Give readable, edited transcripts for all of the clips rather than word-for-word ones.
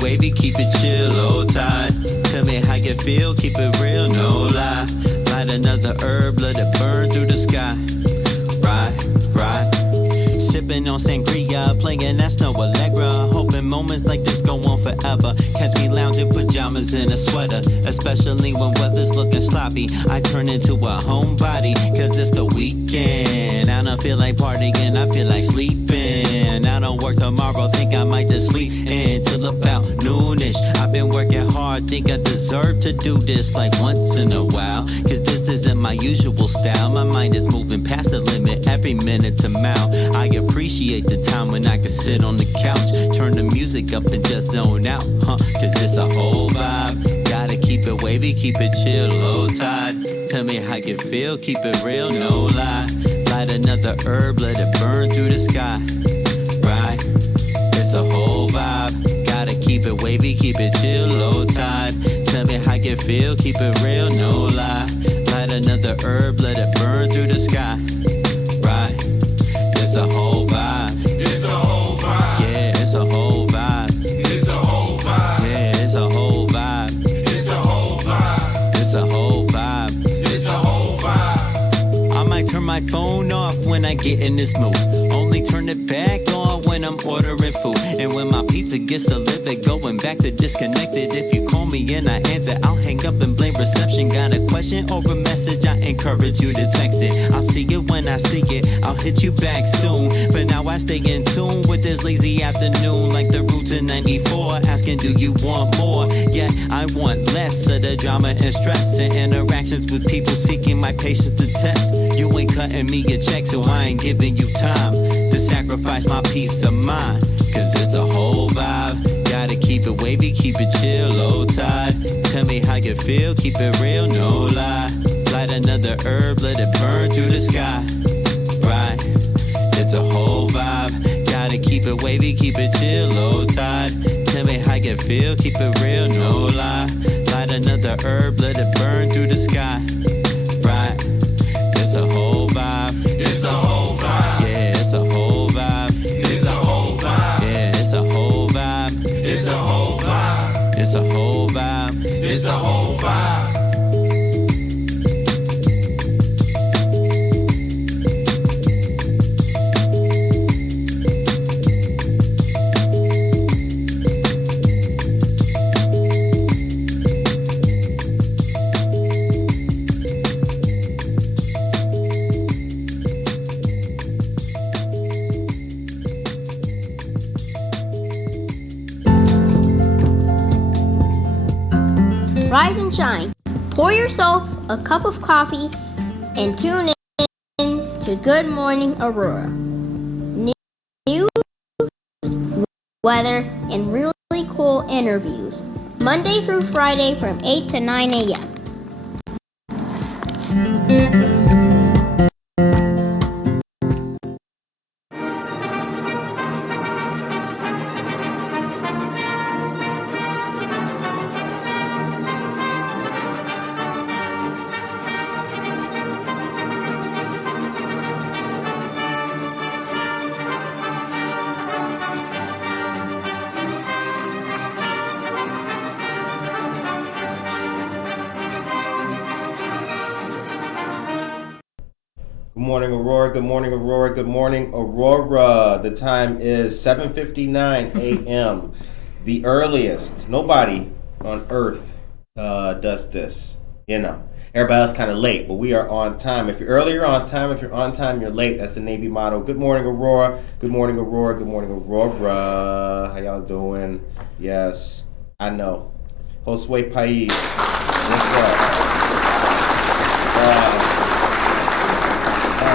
it wavy, keep it chill, oh tide. Tell me how you feel, keep it real, no lie. Light another herb, let it burn through the sky. Right. Sipping on sangria, playing that snow Allegra. Hoping moments like this go on forever. Catch me lounging pajamas in a sweater, especially when weather's looking sloppy. I turn into a homebody, cause it's the weekend. I don't feel like partying, I feel like sleeping. I don't work tomorrow, think I might just sleep until about noonish. I've been working hard, think I deserve to do this like once in a while. Cause this isn't my usual style. My mind is moving past the limit every minute to mile. I appreciate the time when I can sit on the couch, turn the music up and just zone out, cause it's a whole vibe. Gotta keep it wavy, keep it chill, low tide. Tell me how you feel, keep it real, no lie. Light another herb, let it burn through the sky. Right, it's a whole vibe. Gotta keep it wavy, keep it chill, low tide. Tell me how you feel, keep it real, no lie. Light another herb, let it burn through the sky. Right, it's a whole vibe. It's a whole vibe. Yeah, it's a whole vibe. It's a whole vibe. Yeah, it's a whole vibe. It's a whole vibe. It's a whole vibe. It's a whole vibe. I might turn my phone off when I get in this mood. Only turn it back on when I'm ordering food. And when my pizza gets delivered, going back to disconnected. If you call me and I answer, I'll hang up and blame reception. Got a question or a message, I encourage you to text it. I'll see it when I see it, I'll hit you back soon. But now I stay in tune with this lazy afternoon, like the roots in 94, asking do you want more? Yeah, I want less of the drama and stress and interactions with people seeking my patience to test. You ain't cutting me a check, so I ain't giving you time to sacrifice my peace of mind. Cause it's a whole vibe. Gotta keep it wavy, keep it chill, low tide. Tell me how you feel, keep it real, no lie. Light another herb, let it burn through the sky. Right, it's a whole vibe. Gotta keep it wavy, keep it chill, low tide. Tell me how you feel, keep it real, no lie. Light another herb, let it burn through the sky. Right, it's a whole vibe. It's a whole vibe. Yeah, it's a whole vibe. It's a whole vibe. Yeah, it's a whole vibe. It's a whole vibe. It's a whole vibe. It's a whole vibe. Rise and shine. Pour yourself a cup of coffee and tune in to Good Morning Aurora. News, weather, and really cool interviews. Monday through Friday from 8 to 9 a.m. Good morning, Aurora. Good morning, Aurora. Good morning, Aurora. The time is 7:59 a.m. The earliest. Nobody on Earth does this. You know, everybody else kind of late, but we are on time. If you're early, you're on time. If you're on time, you're late. That's the Navy motto. Good morning, Aurora. Good morning, Aurora. Good morning, Aurora. How y'all doing? Yes, I know. Josue Pais. What's up?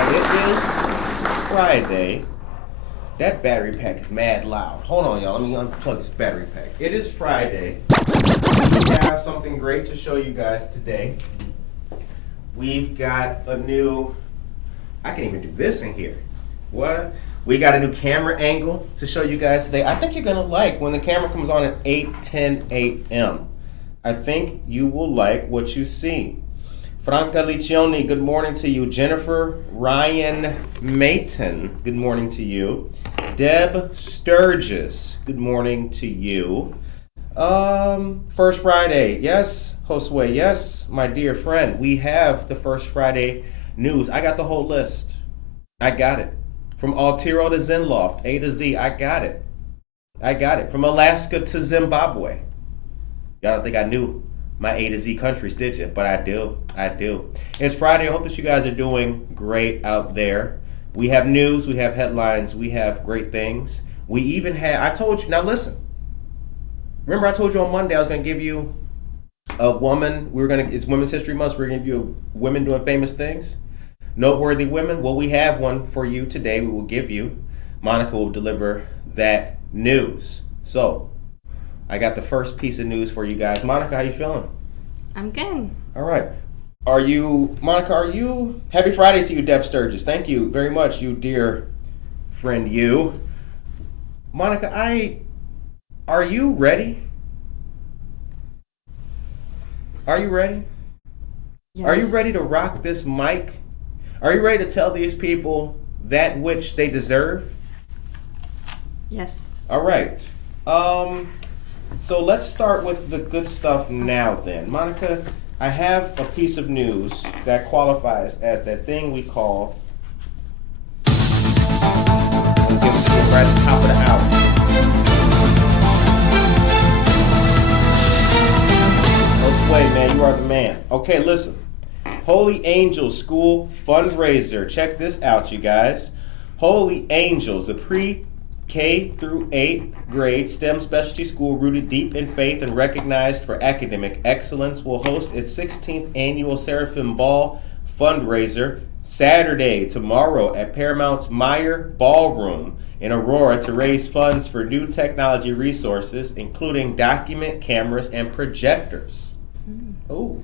It is Friday. That battery pack is mad loud. Hold on, y'all. Let me unplug this battery pack. It is Friday. We have something great to show you guys today. We've got a new... I can't even do this in here. What? We got a new camera angle to show you guys today. I think you're going to like when the camera comes on at 8:10 a.m. I think you will like what you see. Franca Licioni, good morning to you. Jennifer Ryan Mayton, good morning to you. Deb Sturgis, good morning to you. First Friday. Yes, Josue. Yes, my dear friend. We have the First Friday news. I got the whole list. I got it. From Altiro to Zenloft, A to Z. I got it. From Alaska to Zimbabwe. Y'all don't think I knew my A to Z countries, did you? But I do. It's Friday. I hope that you guys are doing great out there. We have news. We have headlines. We have great things. We even have, I told you, now listen. Remember I told you on Monday I was going to give you a woman, it's Women's History Month, so we're going to give you women doing famous things. Noteworthy women. Well, we have one for you today. We will give you. Monica will deliver that news. So, I got the first piece of news for you guys. Monica, how you feeling? I'm good. All right. Monica, happy Friday to you, Deb Sturgis. Thank you very much, you dear friend, you. Monica, are you ready? Are you ready? Yes. Are you ready to rock this mic? Are you ready to tell these people that which they deserve? Yes. All right. So let's start with the good stuff now then. Monica, I have a piece of news that qualifies as that thing we call, we'll give it to you right at the top of the hour. Way, man, you are the man. Okay, listen. Holy Angels School fundraiser. Check this out, you guys. Holy Angels, a pre-K through 8th grade STEM specialty school rooted deep in faith and recognized for academic excellence, will host its 16th annual Seraphim Ball fundraiser Saturday, tomorrow, at Paramount's Meyer Ballroom in Aurora to raise funds for new technology resources, including document cameras and projectors. Oh.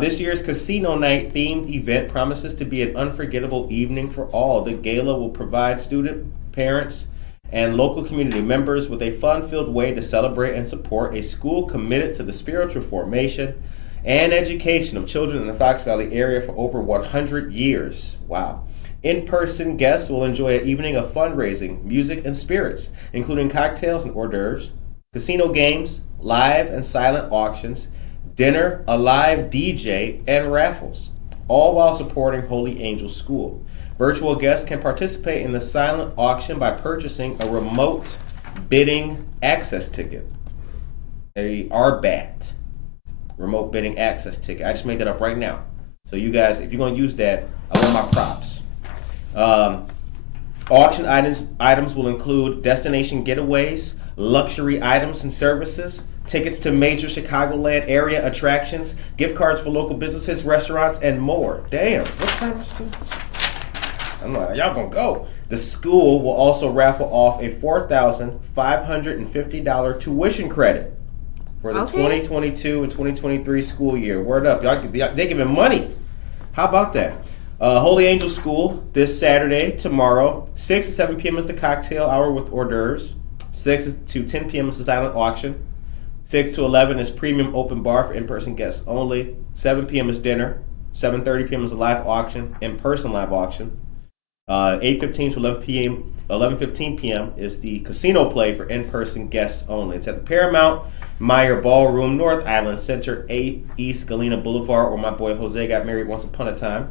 This year's Casino Night themed event promises to be an unforgettable evening for all. The gala will provide student, parents, and local community members with a fun-filled way to celebrate and support a school committed to the spiritual formation and education of children in the Fox Valley area for over 100 years. Wow. In-person guests will enjoy an evening of fundraising, music, and spirits, including cocktails and hors d'oeuvres, casino games, live and silent auctions, dinner, a live DJ, and raffles, all while supporting Holy Angel School. Virtual guests can participate in the silent auction by purchasing a remote bidding access ticket, a RBAT, remote bidding access ticket. I just made that up right now. So you guys, if you're going to use that, I want my props. Auction items will include destination getaways, luxury items and services, tickets to major Chicagoland area attractions, gift cards for local businesses, restaurants, and more. Damn, what time is it? I'm like, y'all gonna go. The school will also raffle off a $4,550 tuition credit for the 2022 and 2023 school year. Word up, y'all, they giving money. How about that? Holy Angel School this Saturday, tomorrow, 6 to 7 p.m. is the cocktail hour with hors d'oeuvres. 6 to 10 p.m. is the silent auction. 6 to 11 is premium open bar for in-person guests only. 7 p.m. is dinner. 7:30 p.m. is a live auction, in-person live auction. 8:15 to 11:15 p.m. is the casino play for in-person guests only. It's at the Paramount Meyer Ballroom, North Island Center, 8 East Galena Boulevard, where my boy Jose got married once upon a time.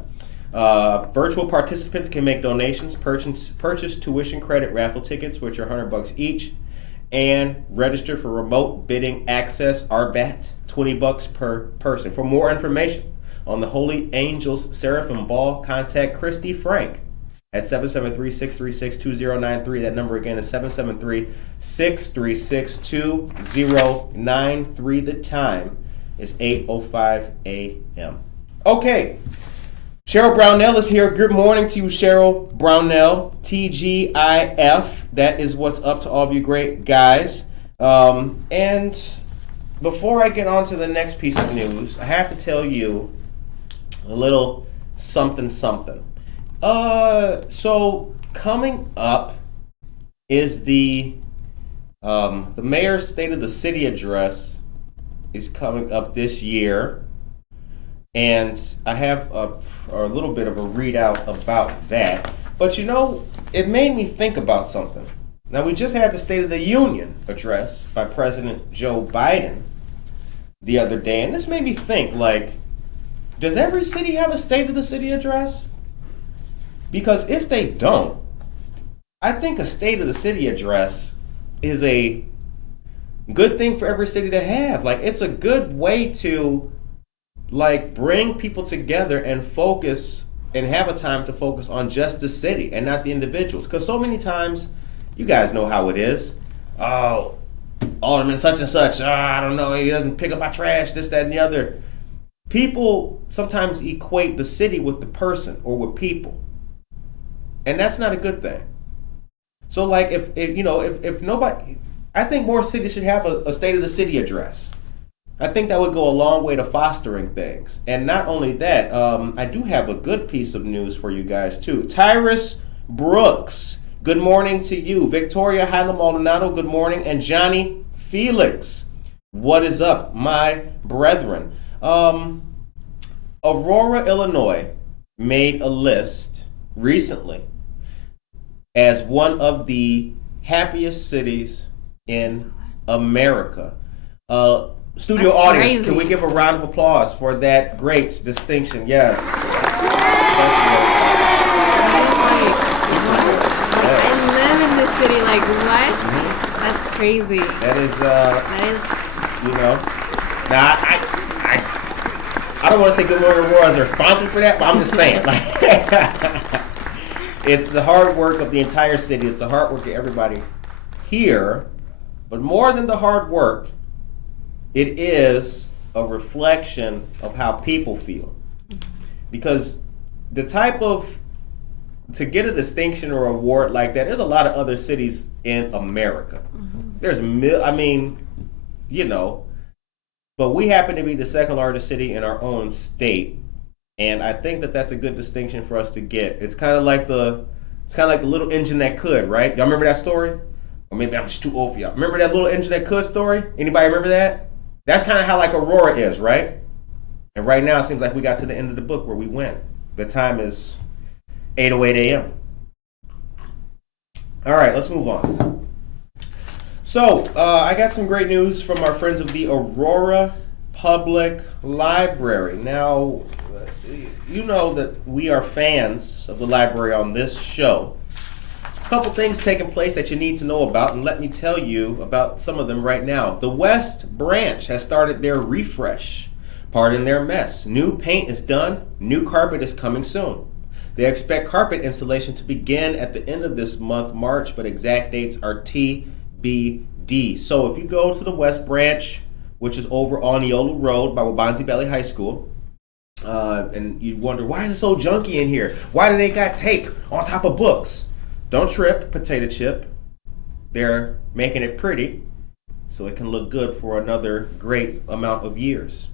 Virtual participants can make donations, purchase tuition credit raffle tickets, which are $100 each, and register for remote bidding access, RBAT, $20 per person. For more information on the Holy Angels Seraphim Ball, contact Christy Frank at 773-636-2093. That number again is 773-636-2093. The time is 8:05 a.m. Okay. Cheryl Brownell is here. Good morning to you, Cheryl Brownell. TGIF. That is what's up to all of you great guys. And before I get on to the next piece of news, I have to tell you a little something. So coming up is the mayor's State of the City address is coming up this year. And I have a little bit of a readout about that. But you know, it made me think about something. Now, we just had the State of the Union address by President Joe Biden the other day, and this made me think, like, does every city have a State of the City address? Because if they don't, I think a State of the City address is a good thing for every city to have. Like, it's a good way to, like, bring people together and focus and have a time to focus on just the city and not the individuals. Because so many times, you guys know how it is. Oh, Alderman such and such, I don't know, he doesn't pick up my trash, this, that, and the other. People sometimes equate the city with the person or with people. And that's not a good thing. So, like, if nobody, I think more cities should have a State of the City address. I think that would go a long way to fostering things. And not only that, I do have a good piece of news for you guys, too. Tyrus Brooks, good morning to you. Victoria Hyla Maldonado, good morning. And Johnny Felix, what is up, my brethren? Aurora, Illinois made a list recently as one of the happiest cities in America. Studio That's audience, crazy. can we give a round of applause for that great distinction? Yes. I live in this city. Like, what? That's crazy. That is, That is. you know. Now, I don't want to say Good Morning Aurora is responsible for that, but I'm just saying. Like, it's the hard work of the entire city. It's the hard work of everybody here. But more than the hard work, it is a reflection of how people feel. Because the type of, to get a distinction or award like that, there's a lot of other cities in America. There's, but we happen to be the second largest city in our own state. And I think that that's a good distinction for us to get. It's kind of like the little engine that could, right? Y'all remember that story? Or maybe I'm just too old for y'all. Remember that little engine that could story? Anybody remember that? That's kind of how like Aurora is, right? And right now it seems like we got to the end of the book where we went. The time is 8:08 a.m. All right, let's move on. So I got some great news from our friends of the Aurora Public Library. Now, you know that we are fans of the library on this show. A couple things taking place that you need to know about, and let me tell you about some of them right now. The West Branch has started their refresh. Pardon their mess. New paint is done. New carpet is coming soon. They expect carpet installation to begin at the end of this month, March, but exact dates are TBD. So if you go to the West Branch, which is over on Neola Road by Wabanzi Valley High School, and you wonder, why is it so junky in here? Why do they got tape on top of books? Don't trip, potato chip. They're making it pretty so it can look good for another great amount of years.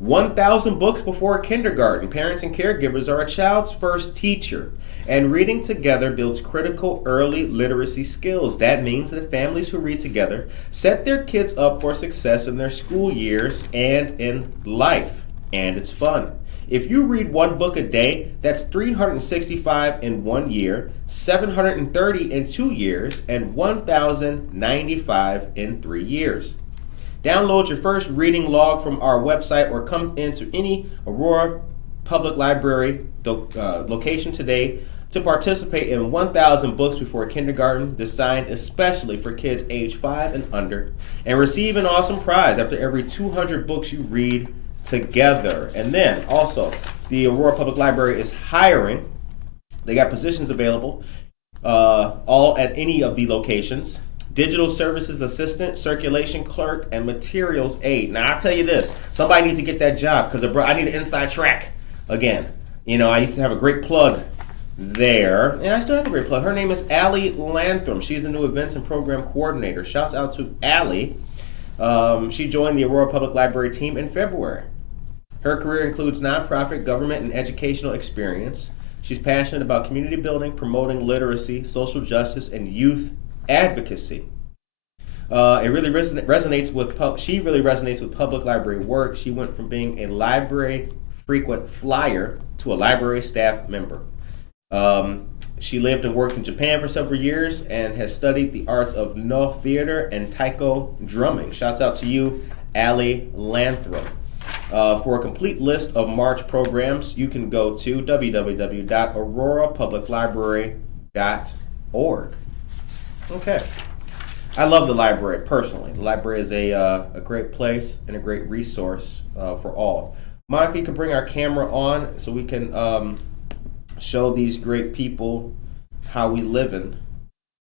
1,000 books before kindergarten. Parents and caregivers are a child's first teacher, and reading together builds critical early literacy skills. That means that families who read together set their kids up for success in their school years and in life. And it's fun. If you read one book a day, that's 365 in 1 year, 730 in 2 years, and 1,095 in 3 years. Download your first reading log from our website or come into any Aurora Public Library location today to participate in 1,000 books before kindergarten, designed especially for kids age 5 and under, and receive an awesome prize after every 200 books you read together. And then also, the Aurora Public Library is hiring. They got positions available, all at any of the locations. Digital Services Assistant, Circulation Clerk, and Materials Aide. Now, I'll tell you this. Somebody needs to get that job because I need an inside track again. You know, I used to have a great plug there, and I still have a great plug. Her name is Allie Lantham. She's the new Events and Program Coordinator. Shouts out to Allie. She joined the Aurora Public Library team in February. Her career includes nonprofit, government, and educational experience. She's passionate about community building, promoting literacy, social justice, and youth advocacy. It really resonates with she really resonates with public library work. She went from being a library frequent flyer to a library staff member. She lived and worked in Japan for several years and has studied the arts of no theater and taiko drumming. Shouts out to you, Allie Lathrop. For a complete list of March programs, you can go to www.aurorapubliclibrary.org. Okay. I love the library personally. The library is a great place and a great resource for all. Monica, you can bring our camera on so we can show these great people how we living.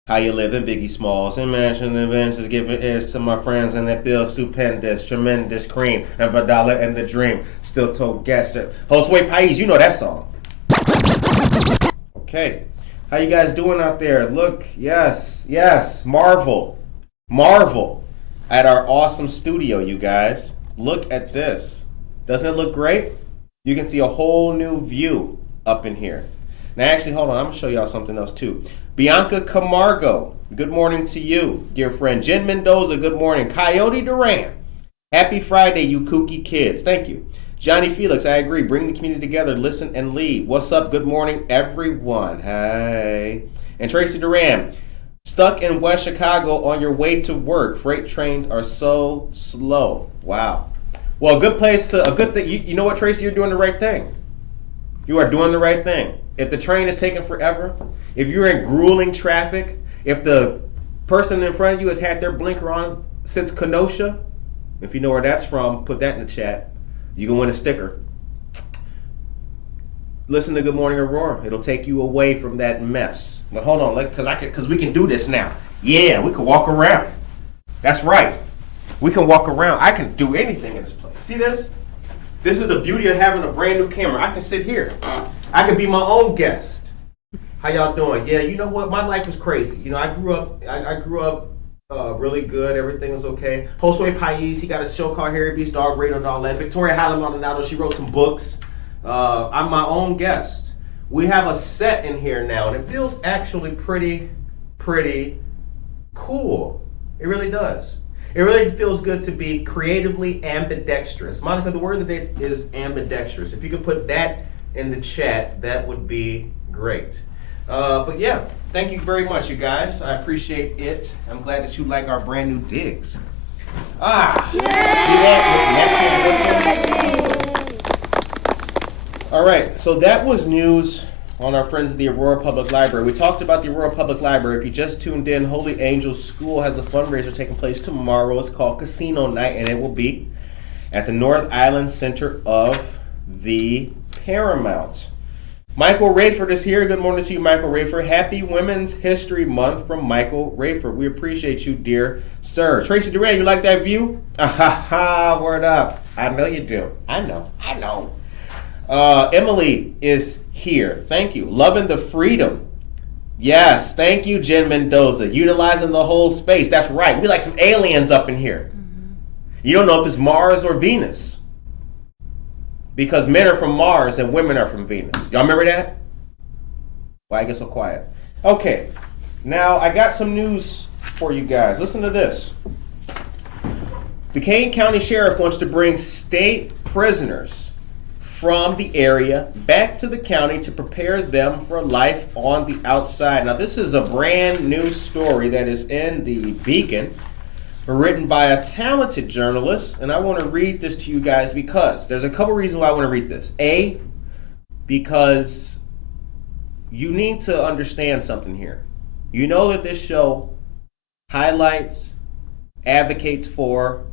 How you living, Biggie Smalls. Imagine the adventures giving edge to my friends and it feels stupendous, tremendous cream, and Vidala and the dream. Still told Gaster. Josue Pais, you know that song. Okay. How you guys doing out there? Look, yes, marvel at our awesome studio, you guys. Look at this. Doesn't it look great? You can see a whole new view up in here. Now, actually, hold on. I'm going to show y'all something else, too. Bianca Camargo, good morning to you, dear friend. Jen Mendoza, good morning. Coyote Duran, happy Friday, you kooky kids. Thank you. Johnny Felix, I agree. Bring the community together, listen and lead. What's up? Good morning, everyone. Hey. And Tracy Duran, stuck in West Chicago on your way to work. Freight trains are so slow. Wow. Well, a good thing. You know what, Tracy? You're doing the right thing. You are doing the right thing. If the train is taking forever, if you're in grueling traffic, if the person in front of you has had their blinker on since Kenosha, if you know where that's from, put that in the chat. You can win a sticker. Listen to Good Morning Aurora. It'll take you away from that mess. But hold on, because we can do this now. Yeah, we can walk around. That's right. We can walk around. I can do anything in this place. See this? This is the beauty of having a brand new camera. I can sit here. I can be my own guest. How y'all doing? Yeah, you know what? My life was crazy. You know, I grew up really good. Everything was okay. Josue Pais, he got a show called Harry Beast Dog Radio and all that. Victoria Hallamaldonado, she wrote some books. I'm my own guest. We have a set in here now, and it feels actually pretty cool. It really does. It really feels good to be creatively ambidextrous. Monica, the word of the day is ambidextrous. If you could put that in the chat, that would be great. But yeah, thank you very much, you guys. I appreciate it. I'm glad that you like our brand new digs. See that? All right, so that was news on our friends at the Aurora Public Library. We talked about the Aurora Public Library. If you just tuned in, Holy Angels School has a fundraiser taking place tomorrow. It's called Casino Night, and it will be at the North Island Center of the Paramount. Michael Rayford is here. Good morning to you, Michael Rayford. Happy Women's History Month from Michael Rayford. We appreciate you, dear sir. Tracy Duran, you like that view? Word up. I know you do. I know. Emily is here. Thank you. Loving the freedom. Yes, thank you, Jen Mendoza. Utilizing the whole space. That's right. We like some aliens up in here. You don't know if it's Mars or Venus. Because men are from Mars and women are from Venus. Y'all remember that? Why I get so quiet? Okay. Now, I got some news for you guys. Listen to this. The Kane County Sheriff wants to bring state prisoners from the area back to the county to prepare them for life on the outside. Now, this is a brand new story that is in the Beacon, written by a talented journalist, and I want to read this to you guys because there's a couple reasons why I want to read this. A, because you need to understand something here. You know that this show highlights, advocates for,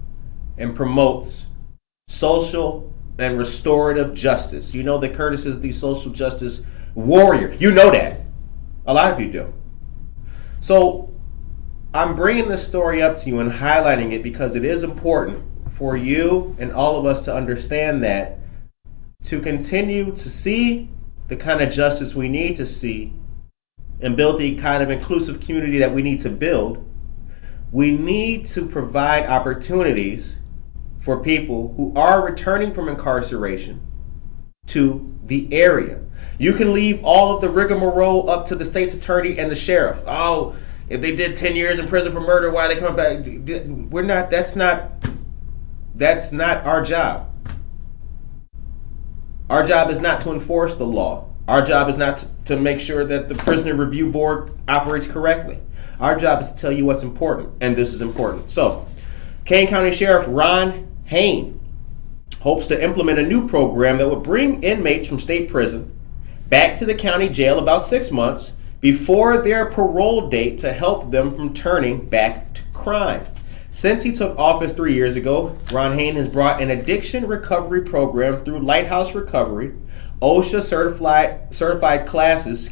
and promotes social and restorative justice. You know that Curtis is the social justice warrior. You know that. A lot of you do. So I'm bringing this story up to you and highlighting it because it is important for you and all of us to understand that to continue to see the kind of justice we need to see and build the kind of inclusive community that we need to build, we need to provide opportunities for people who are returning from incarceration to the area. You can leave all of the rigmarole up to the state's attorney and the sheriff. Oh, if they did 10 years in prison for murder, why are they coming back? That's not our job. Our job is not to enforce the law. Our job is not to make sure that the prisoner review board operates correctly. Our job is to tell you what's important, and this is important. So, Kane County Sheriff Ron Hain hopes to implement a new program that would bring inmates from state prison back to the county jail about 6 months before their parole date to help them from turning back to crime. Since he took office 3 years ago, Ron Hain has brought an addiction recovery program through Lighthouse Recovery, OSHA certified classes,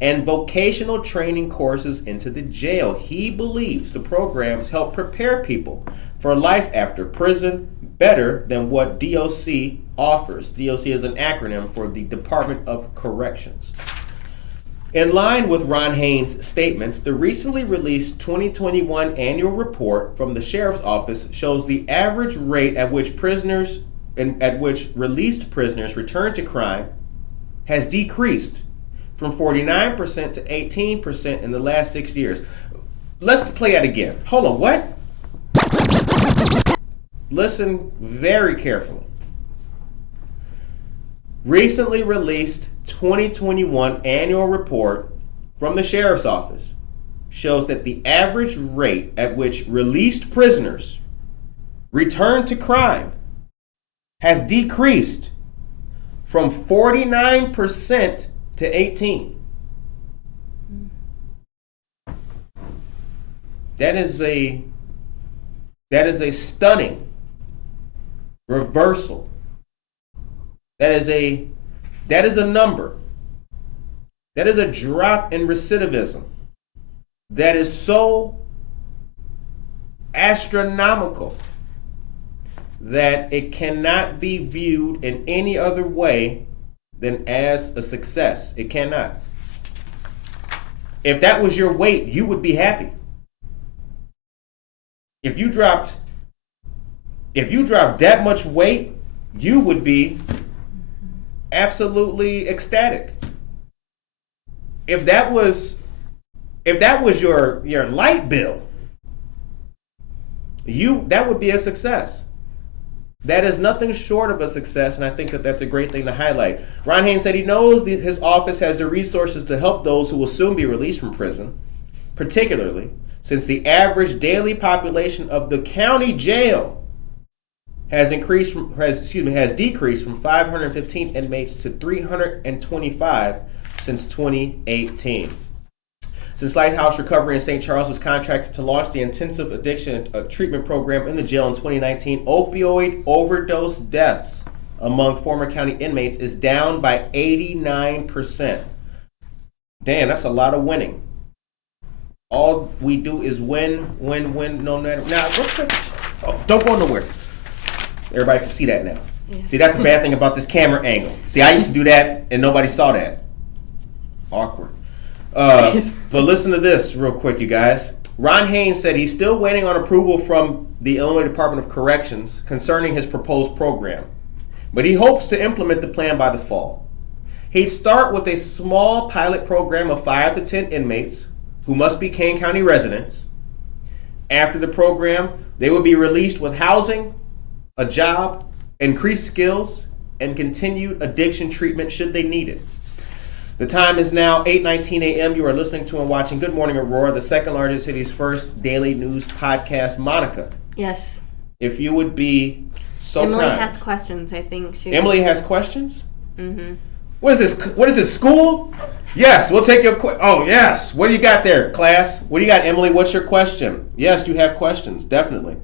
and vocational training courses into the jail. He believes the programs help prepare people for life after prison better than what DOC offers. DOC is an acronym for the Department of Corrections. In line with Ron Hain's statements, the recently released 2021 annual report from the Sheriff's Office shows the average rate at which released prisoners return to crime has decreased from 49% to 18% in the last 6 years. Let's play that again. Hold on, what? Listen very carefully. Recently released 2021 annual report from the Sheriff's Office shows that the average rate at which released prisoners return to crime has decreased from 49% to 18%. That is a stunning reversal. That is a number. That is a drop in recidivism. That is so astronomical that it cannot be viewed in any other way than as a success. It cannot. If that was your weight, you would be happy. If you dropped that much weight, you would be absolutely ecstatic. If that was your light bill, that would be a success. That is nothing short of a success, and I think that that's a great thing to highlight. Ron Hain said he knows his office has the resources to help those who will soon be released from prison, particularly since the average daily population of the county jail has decreased from 515 inmates to 325 since 2018. Since Lighthouse Recovery in St. Charles was contracted to launch the intensive addiction treatment program in the jail in 2019, opioid overdose deaths among former county inmates is down by 89%. Damn, that's a lot of winning. All we do is win, no matter. Now, don't go nowhere. Everybody can see that now. Yeah. See, that's the bad thing about this camera angle. See, I used to do that and nobody saw that. Awkward. But listen to this real quick, you guys. Ron Hain said he's still waiting on approval from the Illinois Department of Corrections concerning his proposed program, but he hopes to implement the plan by the fall. He'd start with a small pilot program of 5 to 10 inmates who must be Kane County residents. After the program, they would be released with housing, a job, increased skills, and continued addiction treatment should they need it. The time is now 8:19 a.m. You are listening to and watching Good Morning Aurora, the second largest city's first daily news podcast. Monica. Yes. If you would be so Emily kind. has questions, I think. Emily has questions? Mm-hmm. What is this, school? Yes, we'll take your oh, yes. What do you got there, class? What do you got, Emily? What's your question? Yes, you have questions, definitely.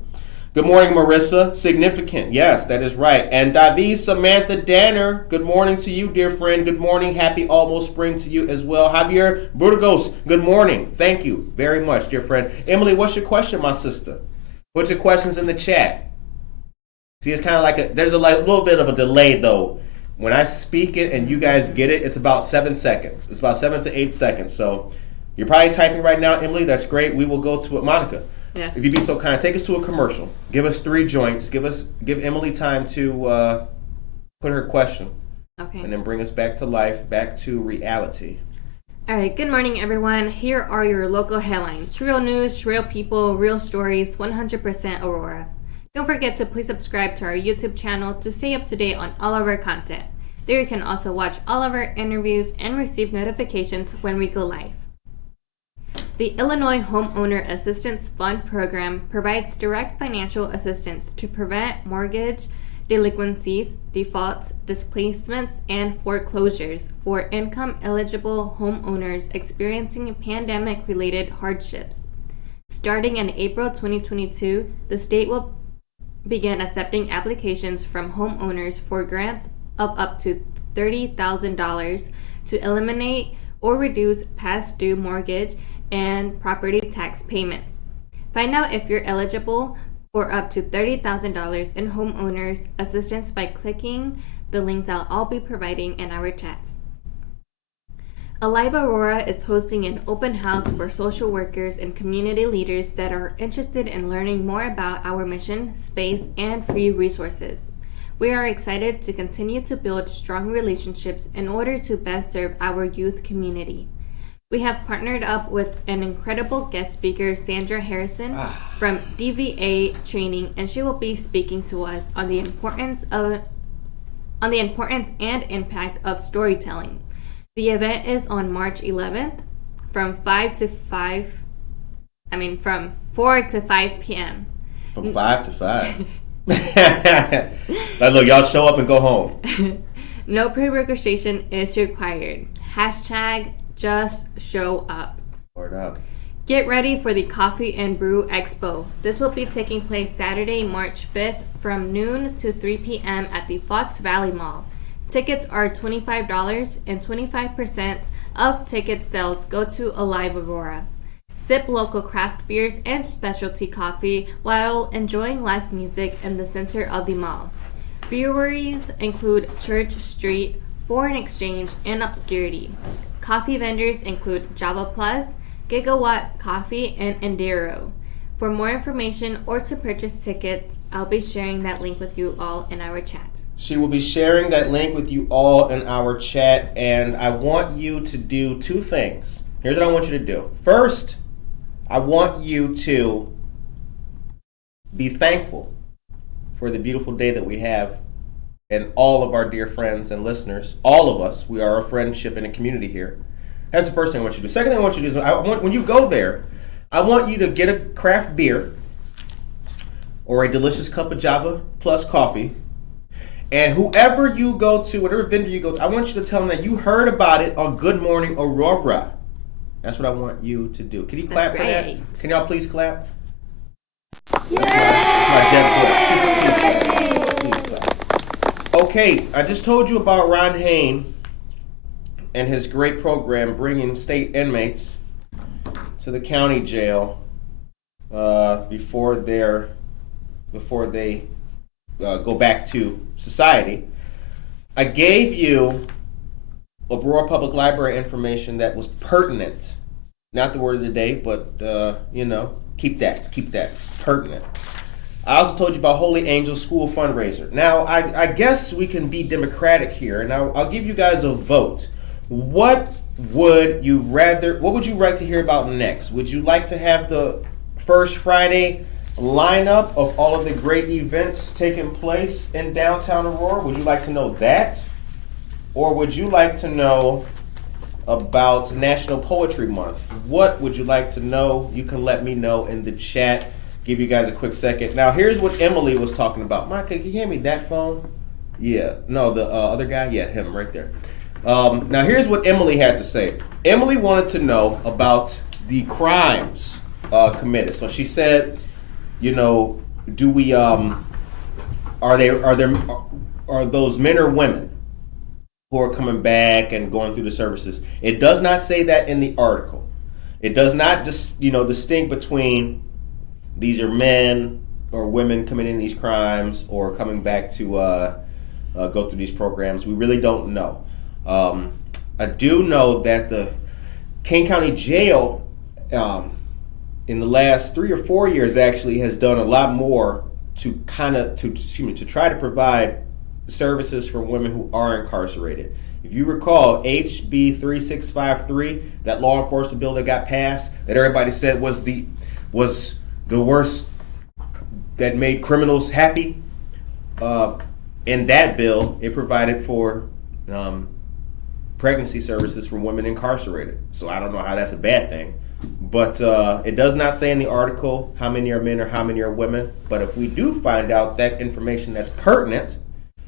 Good morning, Marissa. Significant. Yes, that is right. And Davies Samantha Danner, good morning to you, dear friend. Good morning. Happy almost spring to you as well. Javier Burgos, good morning. Thank you very much, dear friend. Emily, what's your question, my sister? Put your questions in the chat. See, it's kind of like there's a little bit of a delay, though. When I speak it and you guys get it, it's about 7 seconds. It's about 7 to 8 seconds. So you're probably typing right now, Emily. That's great. We will go to it. Monica. Yes. If you'd be so kind, take us to a commercial. Give us 3 joints. Give Emily time to put her question. Okay. And then bring us back to life, back to reality. All right. Good morning, everyone. Here are your local headlines. Real news, real people, real stories, 100% Aurora. Don't forget to please subscribe to our YouTube channel to stay up to date on all of our content. There you can also watch all of our interviews and receive notifications when we go live. The Illinois Homeowner Assistance Fund program provides direct financial assistance to prevent mortgage delinquencies, defaults, displacements, and foreclosures for income-eligible homeowners experiencing pandemic-related hardships. Starting in April 2022, the state will begin accepting applications from homeowners for grants of up to $30,000 to eliminate or reduce past due mortgage and property tax payments. Find out if you're eligible for up to $30,000 in homeowners assistance by clicking the link that I'll be providing in our chats. Alive Aurora is hosting an open house for social workers and community leaders that are interested in learning more about our mission, space, and free resources. We are excited to continue to build strong relationships in order to best serve our youth community. We have partnered up with an incredible guest speaker, Sandra Harrison from DVA Training, and she will be speaking to us on the importance and impact of storytelling. The event is on March 11th from 4 to 5 p.m. From 5 to 5. Like, look, y'all show up and go home. No pre-registration is required. # just show up. Word up. Get ready for the Coffee and Brew Expo. This will be taking place Saturday, March 5th from noon to 3 p.m. at the Fox Valley Mall. Tickets are $25 and 25% of ticket sales go to Alive Aurora. Sip local craft beers and specialty coffee while enjoying live music in the center of the mall. Breweries include Church Street, Foreign Exchange, and Obscurity. Coffee vendors include Java Plus, Gigawatt Coffee, and Endero. For more information or to purchase tickets, I'll be sharing that link with you all in our chat. She will be sharing that link with you all in our chat, and I want you to do two things. Here's what I want you to do. First, I want you to be thankful for the beautiful day that we have and all of our dear friends and listeners, all of us, we are a friendship and a community here. That's the first thing I want you to do. Second thing I want you to do is when you go there, I want you to get a craft beer or a delicious cup of Java Plus coffee. And whoever you go to, whatever vendor you go to, I want you to tell them that you heard about it on Good Morning Aurora. That's what I want you to do. Can you clap for that? Can y'all please clap? That's my Jeb Bush. Please clap. Please clap. Okay, I just told you about Ron Hain and his great program bringing state inmates to the county jail before they go back to society. I gave you Aurora Public Library information that was pertinent. Not the word of the day, but keep that pertinent. I also told you about Holy Angel School fundraiser. Now, I guess we can be democratic here, and I'll give you guys a vote. What would you like to hear about next? Would you like to have the first Friday lineup of all of the great events taking place in downtown Aurora? Would you like to know that? Or would you like to know about National Poetry Month? What would you like to know? You can let me know in the chat. Give you guys a quick second. Now, here's what Emily was talking about. Micah, can you hand me that phone? Yeah. No, the other guy? Yeah, him right there. Now, here's what Emily had to say. Emily wanted to know about the crimes committed. So she said, do we are those men or women who are coming back and going through the services? It does not say that in the article. It does not distinct between these are men or women committing these crimes or coming back to go through these programs. We really don't know. I do know that the Kane County Jail in the last 3 or 4 years actually has done a lot more to try to provide services for women who are incarcerated. If you recall, HB 3653, that law enforcement bill that got passed, that everybody said was the worst, that made criminals happy. In that bill, it provided for pregnancy services for women incarcerated. So I don't know how that's a bad thing. But it does not say in the article how many are men or how many are women. But if we do find out that information that's pertinent,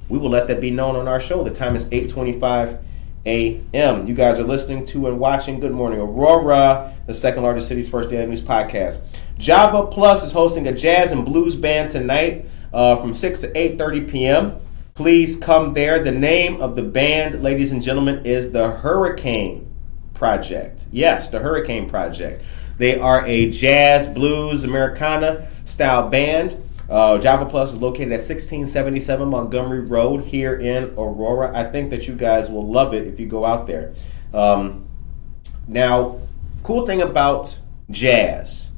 we will let that be known on our show. The time is 8:25 a.m. You guys are listening to and watching Good Morning Aurora, the second largest city's first daily news podcast. Java Plus is hosting a jazz and blues band tonight from 6 to 8:30 p.m. Please come there. The name of the band, ladies and gentlemen, is the Hurricane Project. Yes, the Hurricane Project. They are a jazz, blues, Americana style band. Java Plus is located at 1677 Montgomery Road here in Aurora. I think that you guys will love it if you go out there. Now, cool thing about jazz.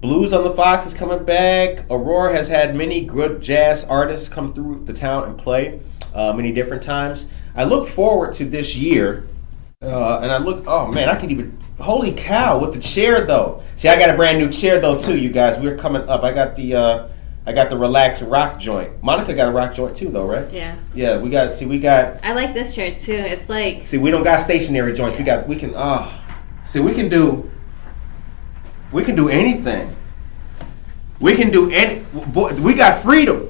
Blues on the Fox is coming back. Aurora has had many good jazz artists come through the town and play many different times. I look forward to this year, and I look, oh man, I could even, holy cow, with the chair though. See, I got a brand new chair though too, you guys. We're coming up. I got the relaxed rock joint. Monica got a rock joint too though, right? Yeah. Yeah, we got. I like this chair too. It's like. See, we don't got stationary joints. Yeah. We can do anything. We got freedom.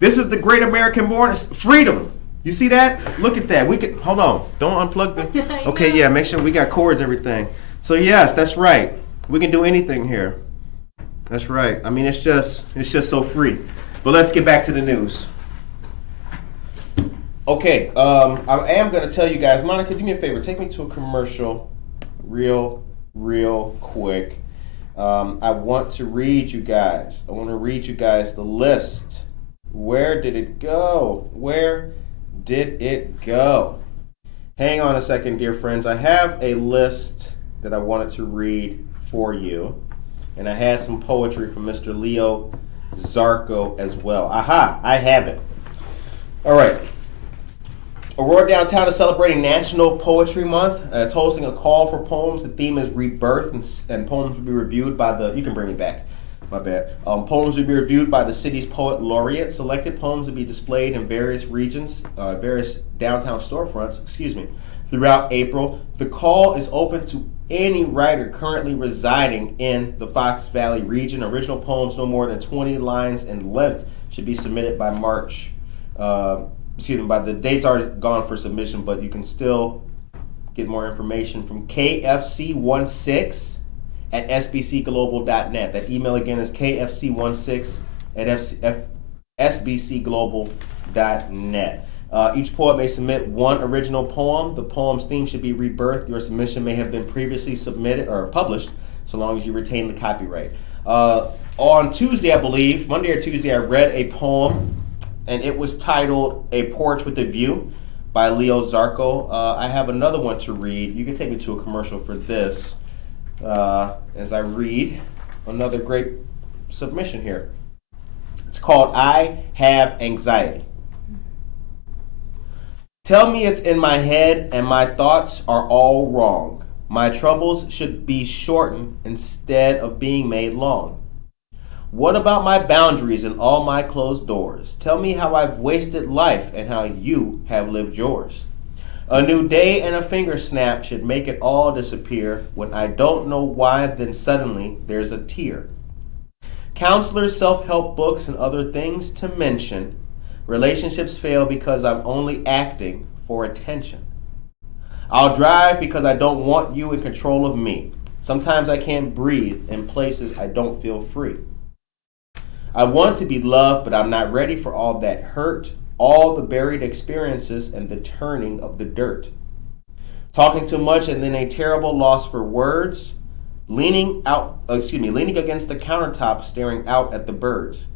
This is the great American born freedom. You see that? Look at that. Hold on. Don't unplug the. Okay, yeah. Make sure we got cords, everything. So yes, that's right. We can do anything here. That's right. I mean, it's just so free. But let's get back to the news. Okay. I am gonna tell you guys, Monica, do me a favor. Take me to a commercial, real quick. I want to read you guys the list. Where did it go? Hang on a second, dear friends. I have a list that I wanted to read for you. And I had some poetry from Mr. Leo Zarko as well. Aha, I have it. All right. Aurora Downtown is celebrating National Poetry Month. It's hosting a call for poems. The theme is rebirth, and poems will be reviewed by the... You can bring me back. My bad. Poems will be reviewed by the city's poet laureate. Selected poems will be displayed in various regions, various downtown storefronts, throughout April. The call is open to any writer currently residing in the Fox Valley region. Original poems no more than 20 lines in length should be submitted by by the dates are gone for submission, but you can still get more information from KFC16 at sbcglobal.net. That email again is KFC16 at sbcglobal.net. Each poet may submit one original poem. The poem's theme should be rebirth. Your submission may have been previously submitted or published, so long as you retain the copyright. On Tuesday, I believe, Monday or Tuesday, I read a poem, and it was titled A Porch with a View by Leo Zarko. I have another one to read. You can take me to a commercial for this as I read another great submission here. It's called I Have Anxiety. Tell me it's in my head and my thoughts are all wrong. My troubles should be shortened instead of being made long. What about my boundaries and all my closed doors? Tell me how I've wasted life and how you have lived yours. A new day and a finger snap should make it all disappear. When I don't know why, then suddenly there's a tear. Counselors, self-help books, and other things to mention. Relationships fail because I'm only acting for attention. I'll drive because I don't want you in control of me. Sometimes I can't breathe in places I don't feel free. I want to be loved, but I'm not ready for all that hurt, all the buried experiences and the turning of the dirt. Talking too much and then a terrible loss for words. Leaning against the countertop, staring out at the birds.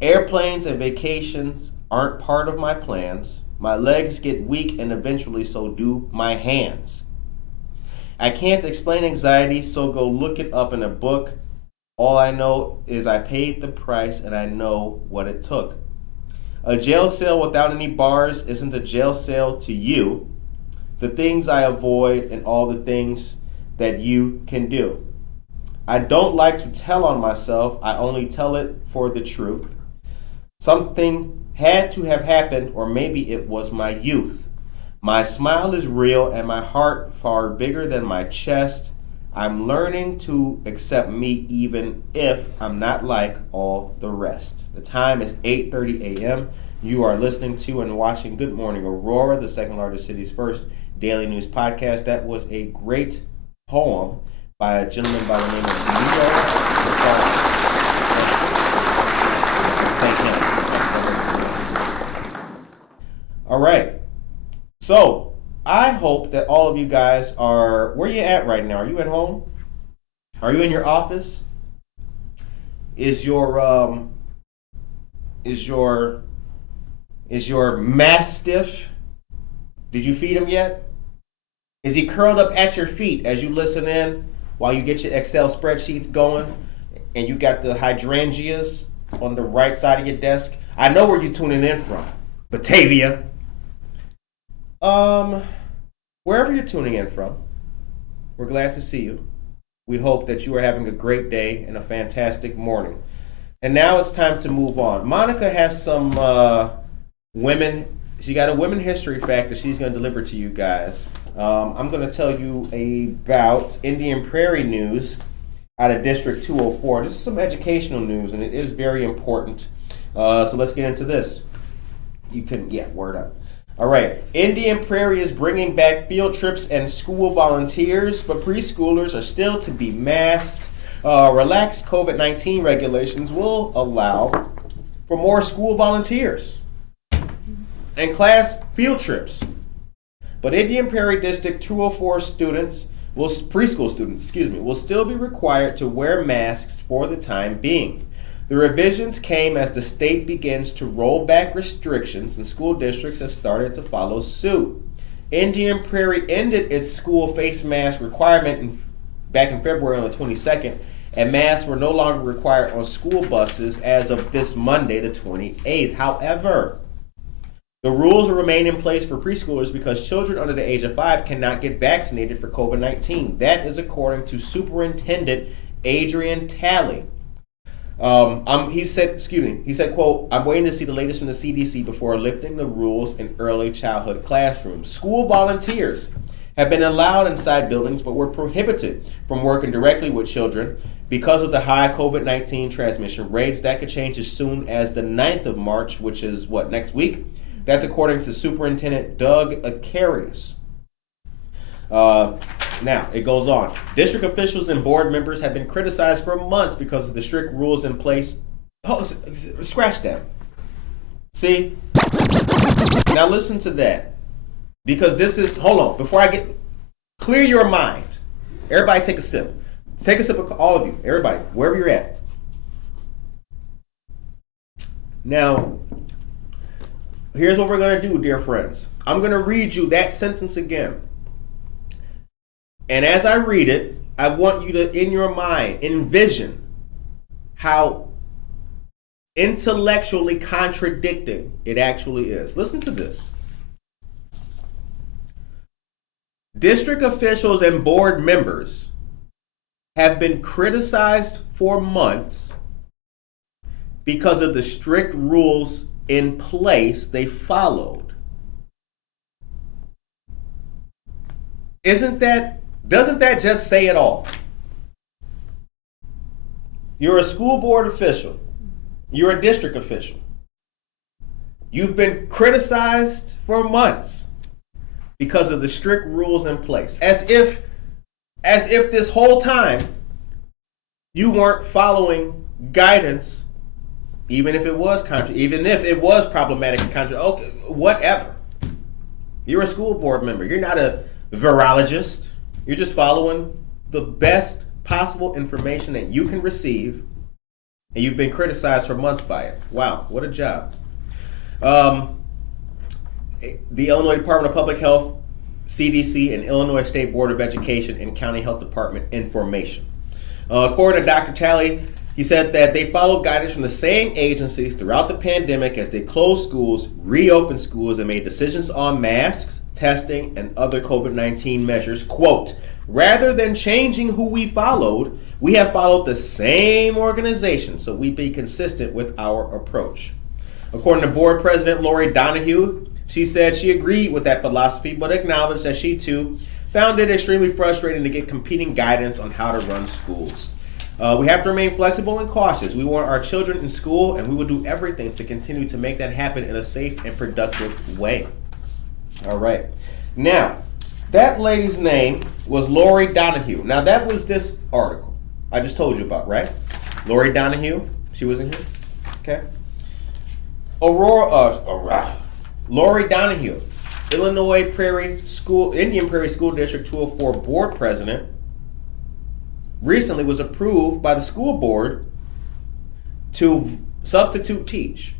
Airplanes and vacations aren't part of my plans. My legs get weak and eventually so do my hands. I can't explain anxiety, so go look it up in a book. All I know is I paid the price and I know what it took. A jail cell without any bars isn't a jail cell to you. The things I avoid and all the things that you can do. I don't like to tell on myself. I only tell it for the truth. Something had to have happened, or maybe it was my youth. My smile is real and my heart far bigger than my chest. I'm learning to accept me even if I'm not like all the rest. The time is 8:30 a.m. You are listening to and watching Good Morning Aurora, the second largest city's first daily news podcast. That was a great poem by a gentleman by the name of Leo. Thank him. All right. So, I hope that all of you guys are, where you at right now? Are you at home? Are you in your office? Is your mastiff, did you feed him yet? Is he curled up at your feet as you listen in while you get your Excel spreadsheets going and you got the hydrangeas on the right side of your desk? I know where you're tuning in from. Batavia. Wherever you're tuning in from, we're glad to see you. We hope that you are having a great day and a fantastic morning. And now it's time to move on. Monica has some she got a women history fact that she's going to deliver to you guys. I'm going to tell you about Indian Prairie news out of District 204. This is some educational news, and it is very important. So let's get into this. Word up. All right. Indian Prairie is bringing back field trips and school volunteers, but preschoolers are still to be masked. Relaxed COVID-19 regulations will allow for more school volunteers and class field trips. But Indian Prairie District 204 preschool students, will still be required to wear masks for the time being. The revisions came as the state begins to roll back restrictions and school districts have started to follow suit. Indian Prairie ended its school face mask requirement back in February on the 22nd, and masks were no longer required on school buses as of this Monday, the 28th. However, the rules will remain in place for preschoolers because children under the age of 5 cannot get vaccinated for COVID-19. That is according to Superintendent Adrian Talley. He said, quote, I'm waiting to see the latest from the CDC before lifting the rules in early childhood classrooms. School volunteers have been allowed inside buildings but were prohibited from working directly with children because of the high COVID-19 transmission rates. That could change as soon as the 9th of March, which is next week? That's according to Superintendent Doug Acarius. Now, it goes on. District officials and board members have been criticized for months because of the strict rules in place. Oh, scratch that. See? Now listen to that. Because this is, hold on, before I clear your mind. Everybody take a sip. Take a sip, all of you, everybody, wherever you're at. Now, here's what we're going to do, dear friends. I'm going to read you that sentence again. And as I read it, I want you to, in your mind, envision how intellectually contradicting it actually is. Listen to this. District officials and board members have been criticized for months because of the strict rules in place they followed. Doesn't that just say it all? You're a school board official. You're a district official. You've been criticized for months because of the strict rules in place. As if this whole time you weren't following guidance, even if it was problematic and okay, whatever. You're a school board member. You're not a virologist. You're just following the best possible information that you can receive, and you've been criticized for months by it. Wow, what a job. The Illinois Department of Public Health, CDC, and Illinois State Board of Education and County Health Department information. According to Dr. Talley, he said that they followed guidance from the same agencies throughout the pandemic as they closed schools, reopened schools, and made decisions on masks, testing, and other COVID-19 measures. Quote, rather than changing who we followed, we have followed the same organization, so we be consistent with our approach. According to board president Lori Donahue, she said she agreed with that philosophy, but acknowledged that she too found it extremely frustrating to get competing guidance on how to run schools. We have to remain flexible and cautious. We want our children in school, and we will do everything to continue to make that happen in a safe and productive way. All right. Now, that lady's name was Lori Donahue. Now, that was this article I just told you about, right? Lori Donahue, she was in here. Okay. Aurora, Lori Donahue, Illinois Indian Prairie School District 204 board president, recently was approved by the school board to substitute teach.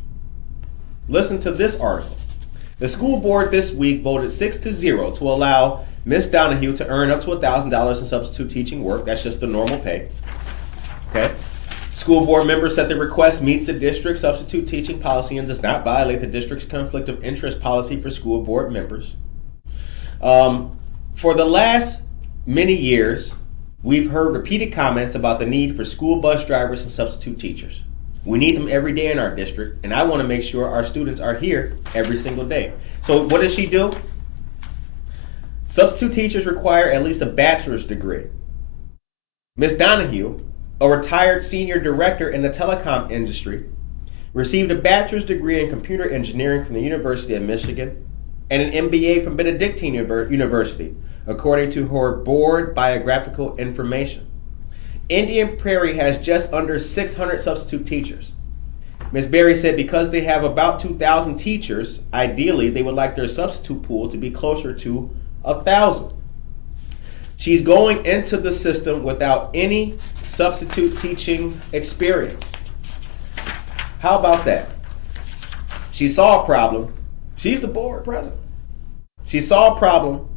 Listen to this article. The school board this week voted 6-0 to allow Miss Donahue to earn up to $1,000 in substitute teaching work. That's just the normal pay. Okay. School board members said the request meets the district's substitute teaching policy and does not violate the district's conflict of interest policy for school board members. For the last many years, we've heard repeated comments about the need for school bus drivers and substitute teachers. We need them every day in our district, and I want to make sure our students are here every single day. So what does she do? Substitute teachers require at least a bachelor's degree. Ms. Donahue, a retired senior director in the telecom industry, received a bachelor's degree in computer engineering from the University of Michigan and an MBA from Benedictine University, according to her board biographical information. Indian Prairie has just under 600 substitute teachers. Ms. Berry said because they have about 2,000 teachers, ideally they would like their substitute pool to be closer to 1,000. She's going into the system without any substitute teaching experience. How about that? She saw a problem. She's the board president. She saw a problem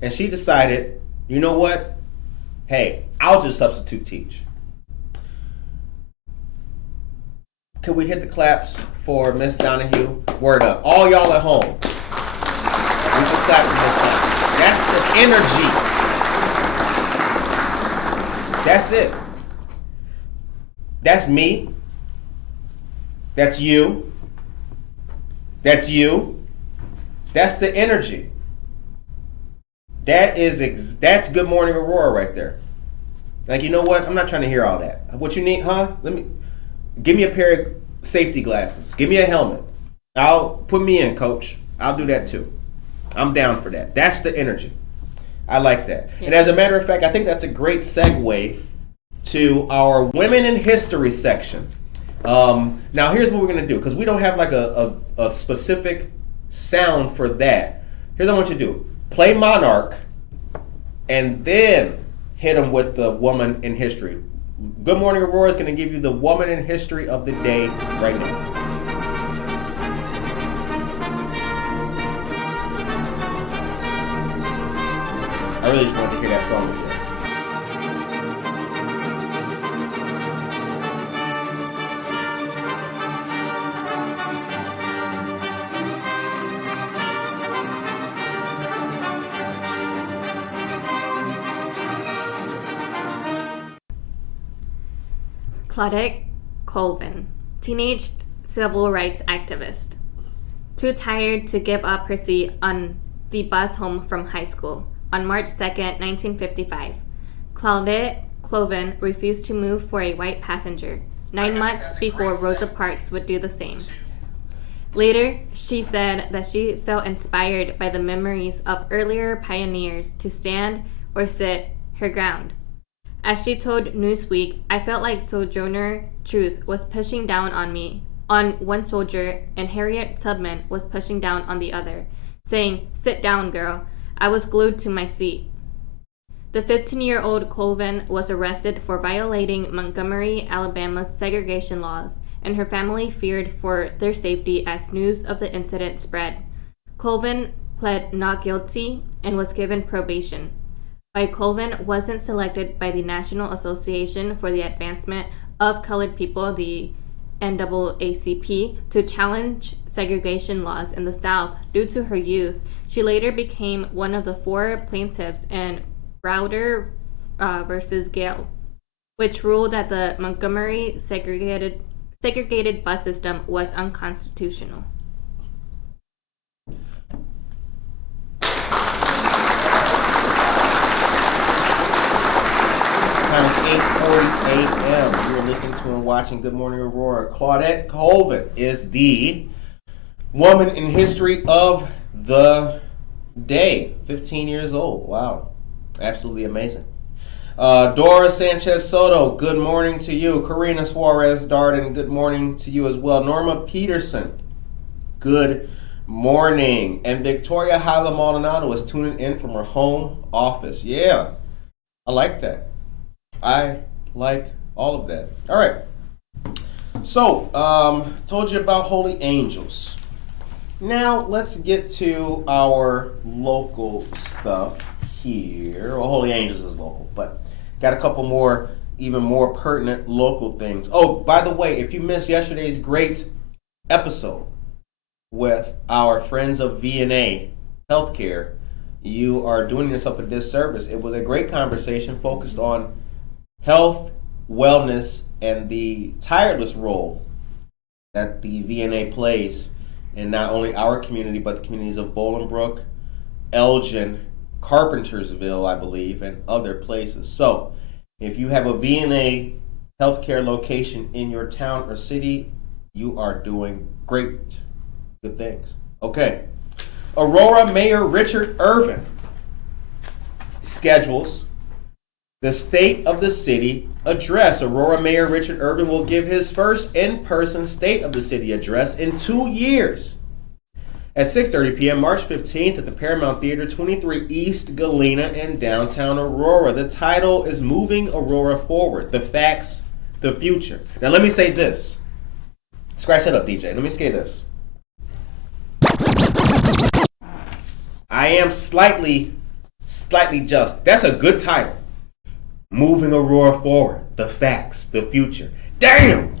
and she decided, you know what? Hey, I'll just substitute teach. Can we hit the claps for Miss Donahue? Word up. All y'all at home. We can clap for Miss Donahue. That's the energy. That's it. That's me. That's you. That's you. That's the energy. That's Good Morning Aurora right there. Like, you know what? I'm not trying to hear all that. What you need, huh? Give me a pair of safety glasses. Give me a helmet. Put me in, coach. I'll do that too. I'm down for that. That's the energy. I like that. Yeah. And as a matter of fact, I think that's a great segue to our Women in History section. Now, here's what we're going to do, because we don't have like a specific sound for that. Here's what I want you to do. Play Monarch, and then hit them with the Woman in History. Good Morning Aurora is going to give you the Woman in History of the day right now. I really just want to hear that song again. Claudette Colvin, teenage civil rights activist. Too tired to give up her seat on the bus home from high school. On March 2nd, 1955, Claudette Colvin refused to move for a white passenger, 9 months before Rosa Parks would do the same. Later, she said that she felt inspired by the memories of earlier pioneers to stand or sit her ground. As she told Newsweek, I felt like Sojourner Truth was pushing down on me, on one soldier, and Harriet Tubman was pushing down on the other, saying, "Sit down, girl." I was glued to my seat. The 15-year-old Colvin was arrested for violating Montgomery, Alabama's segregation laws, and her family feared for their safety as news of the incident spread. Colvin pled not guilty and was given probation. Why Colvin wasn't selected by the National Association for the Advancement of Colored People, the NAACP, to challenge segregation laws in the South due to her youth, she later became one of the 4 plaintiffs in Browder versus Gale, which ruled that the Montgomery segregated bus system was unconstitutional. Time is 8:40 a.m. You're listening to and watching Good Morning Aurora. Claudette Colvin is the woman in history of the day. 15 years old. Wow. Absolutely amazing. Dora Sanchez Soto, good morning to you. Karina Suarez Darden, good morning to you as well. Norma Peterson, good morning. And Victoria Hala Maldonado is tuning in from her home office. Yeah, I like that. I like all of that. All right. So, told you about holy angels. Now, let's get to our local stuff here. Well, holy angels is local, but got a couple more, even more pertinent local things. Oh, by the way, if you missed yesterday's great episode with our friends of VNA Healthcare, you are doing yourself a disservice. It was a great conversation focused on health, wellness, and the tireless role that the VNA plays in not only our community, but the communities of Bolingbrook, Elgin, Carpentersville, I believe, and other places. So, if you have a VNA healthcare location in your town or city, you are doing great. Good things. Okay. Aurora Mayor Richard Irvin schedules the State of the City address. Aurora Mayor Richard Irvin will give his first in-person State of the City address in 2 years at 6:30 p.m. March 15th at the Paramount Theater, 23 East Galena in downtown Aurora. The title is Moving Aurora Forward, the Facts, the Future. Now let me say this. Scratch that up, DJ. Let me say this. I am slightly just. That's a good title. Moving Aurora Forward, the facts, the future. Damn!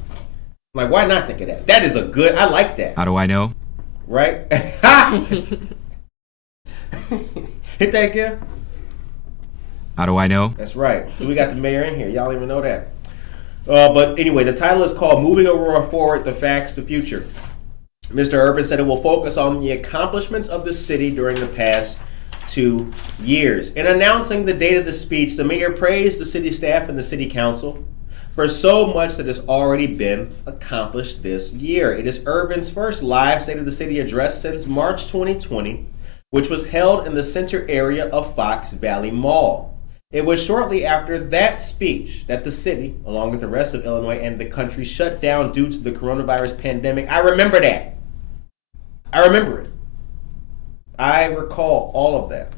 Like, why not think of that? That is a good, I like that. How do I know? Right? Hit that again. How do I know? That's right. So we got the mayor in here. Y'all don't even know that. But anyway, the title is called Moving Aurora Forward, the Facts, the Future. Mr. Irvin said it will focus on the accomplishments of the city during the past 2 years. In announcing the date of the speech, the mayor praised the city staff and the city council for so much that has already been accomplished this year. It is Irvin's first live State of the City address since March 2020, which was held in the center area of Fox Valley Mall. It was shortly after that speech that the city, along with the rest of Illinois and the country, shut down due to the coronavirus pandemic. I remember that. I remember it. I recall all of that.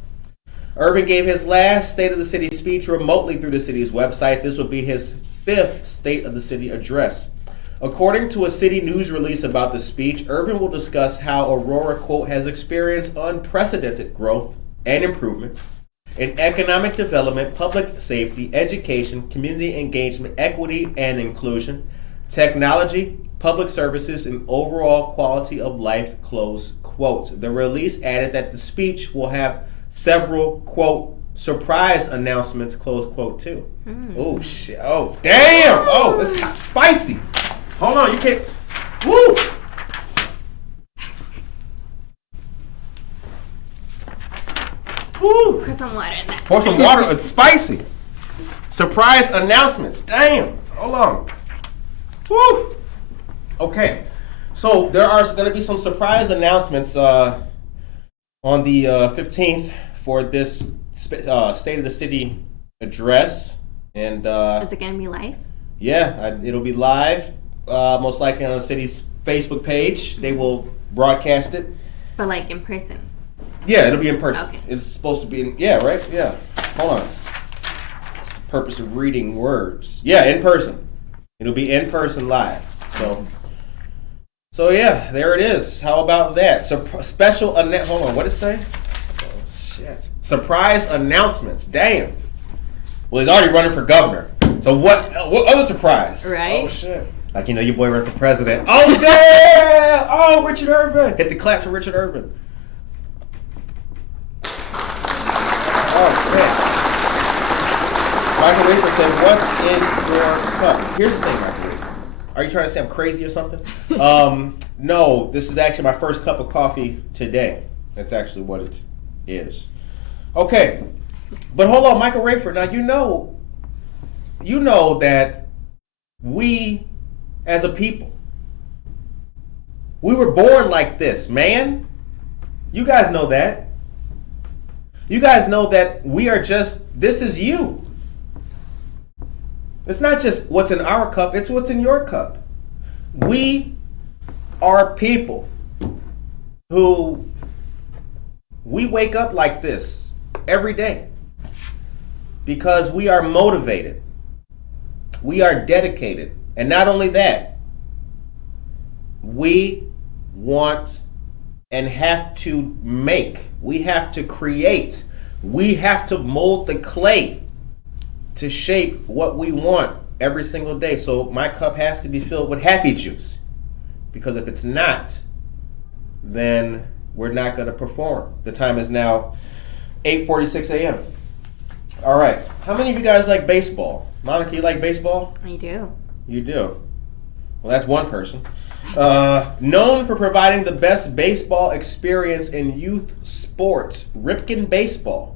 Irvin gave his last State of the City speech remotely through the city's website. This will be his 5th State of the City address. According to a city news release about the speech, Irvin will discuss how Aurora, quote, has experienced unprecedented growth and improvement in economic development, public safety, education, community engagement, equity and inclusion, technology, public services, and overall quality of life, close quote. The release added that the speech will have several, quote, surprise announcements, close quote, too. Oh, shit. Oh, damn. Oh, it's hot, spicy. Hold on, you can't. Woo. Woo. Pour some water in that. Pour some water. It's spicy. Surprise announcements. Damn. Hold on. Woo. Okay. So there are going to be some surprise announcements on the 15th for this State of the City address. And Is it going to be live? yeah, it'll be live, most likely on the city's Facebook page. They will broadcast it. But like in person? Yeah, it'll be in person. Okay. It's supposed to be in, yeah, right? Yeah. Hold on. That's the purpose of reading words. Yeah, in person. It'll be in person live. So yeah, there it is. How about that? Special hold on, what did it say? Oh shit. Surprise announcements. Damn. Well, he's already running for governor. So what other surprise? Right. Oh shit. Like, your boy ran for president. Oh damn! Oh, Richard Irvin. Hit the clap for Richard Irvin. Oh shit. Michael Wafer said, "What's in your cup?" Here's the thing, Michael Wafer. Are you trying to say I'm crazy or something? No, this is actually my first cup of coffee today. That's actually what it is. Okay, but hold on, Michael Rayford. Now you know that we, as a people, we were born like this, man. You guys know that. You guys know that we are just. This is you. It's not just what's in our cup, it's what's in your cup. We are people who we wake up like this every day because we are motivated. We are dedicated. And not only that, we want and have to make, we have to create, we have to mold the clay to shape what we want every single day. So my cup has to be filled with happy juice, because if it's not, then we're not going to perform. The time is now 8:46 a.m. All right. How many of you guys like baseball? Monica, you like baseball? I do. You do. Well, that's one person. Known for providing the best baseball experience in youth sports, Ripken Baseball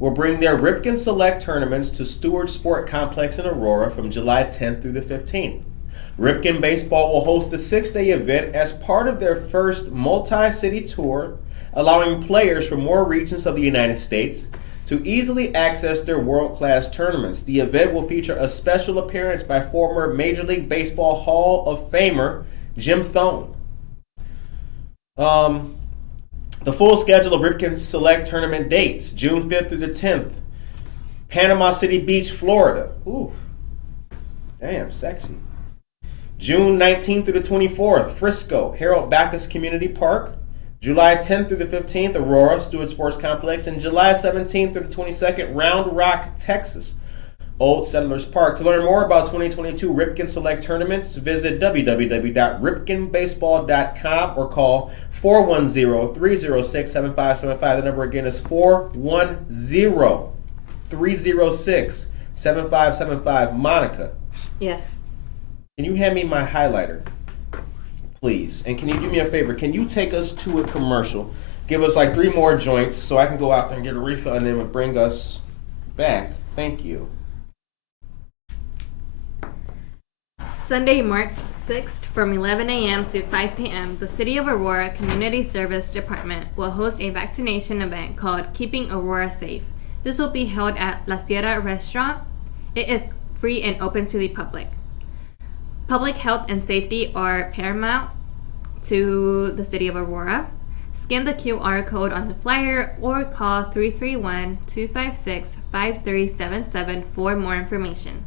will bring their Ripken Select tournaments to Stewart Sport Complex in Aurora from July 10th through the 15th. Ripken Baseball will host a 6-day event as part of their first multi-city tour, allowing players from more regions of the United States to easily access their world-class tournaments. The event will feature a special appearance by former Major League Baseball Hall of Famer Jim Thome. The full schedule of Ripken Select tournament dates: June 5th through the 10th, Panama City Beach, Florida. Ooh, damn, sexy. June 19th through the 24th, Frisco, Harold Backus Community Park. July 10th through the 15th, Aurora, Stewart Sports Complex. And July 17th through the 22nd, Round Rock, Texas, Old Settlers Park. To learn more about 2022 Ripken Select tournaments, visit www.ripkenbaseball.com or call 410-306-7575. The number again is 410-306-7575. Monica. Yes. Can you hand me my highlighter, please? And can you do me a favor? Can you take us to a commercial? Give us like 3 more joints so I can go out there and get a refill, and then bring us back. Thank you. Sunday, March 6th from 11 a.m. to 5 p.m., the City of Aurora Community Service Department will host a vaccination event called Keeping Aurora Safe. This will be held at La Sierra Restaurant. It is free and open to the public. Public health and safety are paramount to the City of Aurora. Scan the QR code on the flyer or call 331-256-5377 for more information.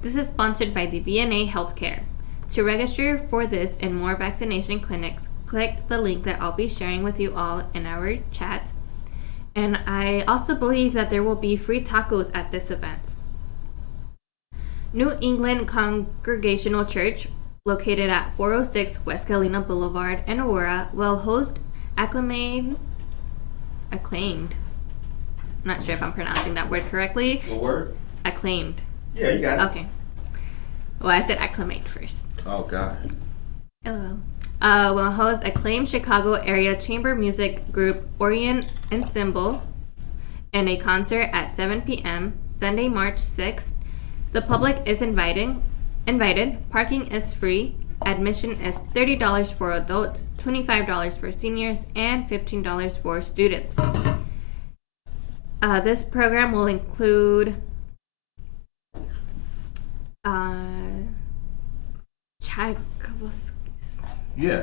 This is sponsored by the VNA Healthcare. To register for this and more vaccination clinics, click the link that I'll be sharing with you all in our chat. And I also believe that there will be free tacos at this event. New England Congregational Church, located at 406 West Galena Boulevard in Aurora, will host acclaimed. Not sure if I'm pronouncing that word correctly. What word? Acclaimed. Yeah, you got it. Okay. Well, I said acclimate first. Oh, God. LOL. Will host acclaimed Chicago area chamber music group Orient Ensemble in a concert at 7 p.m. Sunday, March 6th. The public is invited. Parking is free. Admission is $30 for adults, $25 for seniors, and $15 for students. This program will include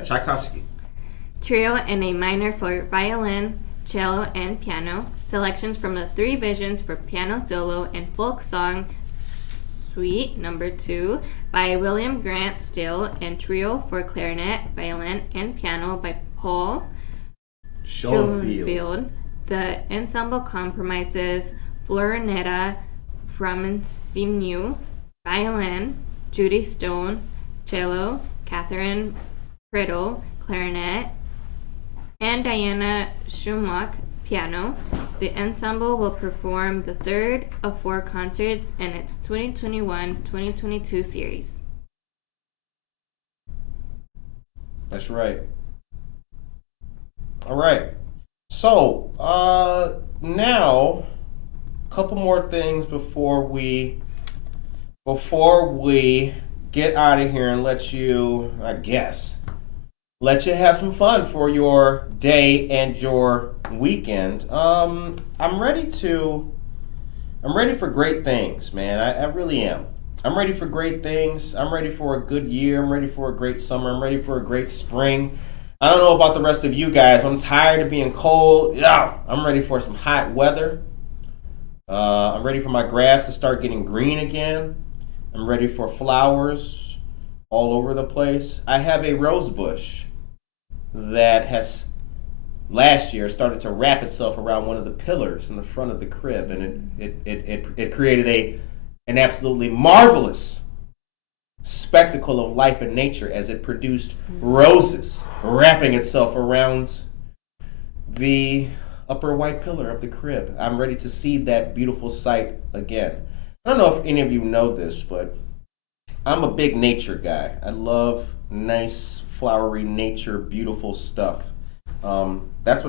Tchaikovsky. Trio and a minor for violin, cello, and piano. Selections from the 3 Visions for Piano Solo and Folk Song Suite No. 2 by William Grant Still, and Trio for clarinet, violin, and piano by Paul Schoenfield. The ensemble comprises Florinetta Francinu, violin, Judy Stone, cello, Catherine Priddle, clarinet, and Diana Schumach, piano. The ensemble will perform the 3rd of 4 concerts in its 2021-2022 series. That's right. All right. So, now, a couple more things before we get out of here and let you, let you have some fun for your day and your weekend. I'm ready for great things, man. I really am. I'm ready for great things. I'm ready for a good year. I'm ready for a great summer. I'm ready for a great spring. I don't know about the rest of you guys, but I'm tired of being cold. Yeah, I'm ready for some hot weather. I'm ready for my grass to start getting green again. I'm ready for flowers all over the place. I have a rose bush that has last year started to wrap itself around one of the pillars in the front of the crib, and it created an absolutely marvelous spectacle of life and nature as it produced roses wrapping itself around the upper white pillar of the crib. I'm ready to see that beautiful sight again. I don't know if any of you know this, but I'm a big nature guy. I love nice, flowery nature, beautiful stuff. That's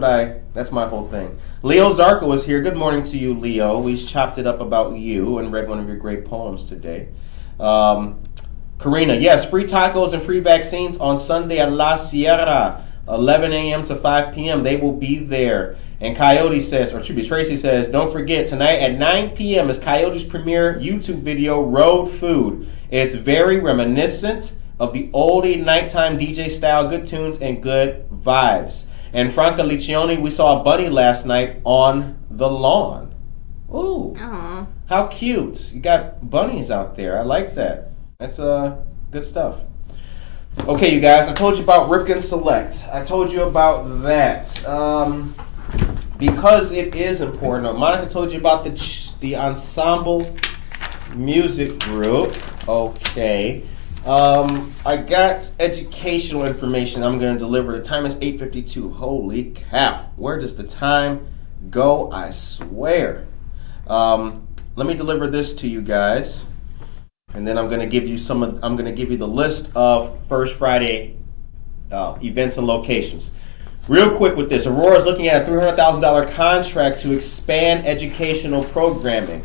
my whole thing. Leo Zarko is here. Good morning to you, Leo. We chopped it up about you and read one of your great poems today. Karina, yes, free tacos and free vaccines on Sunday at La Sierra, 11 a.m. to 5 p.m. They will be there. And Coyote says, or should be Tracy says, don't forget, tonight at 9 p.m. is Coyote's premiere YouTube video, Road Food. It's very reminiscent of the oldie nighttime DJ style, good tunes and good vibes. And Franca Liccioni, we saw a bunny last night on the lawn. Ooh, Aww. How cute. You got bunnies out there. I like that. That's good stuff. Okay, you guys, I told you about Ripken Select. I told you about that. Because it is important. Monica told you about the ensemble music group. Okay. I got educational information I'm going to deliver. The time is 8:52. Holy cow. Where does the time go? I swear. Let me deliver this to you guys. And then I'm going to give you the list of First Friday events and locations. Real quick with this, Aurora is looking at a $300,000 contract to expand educational programming.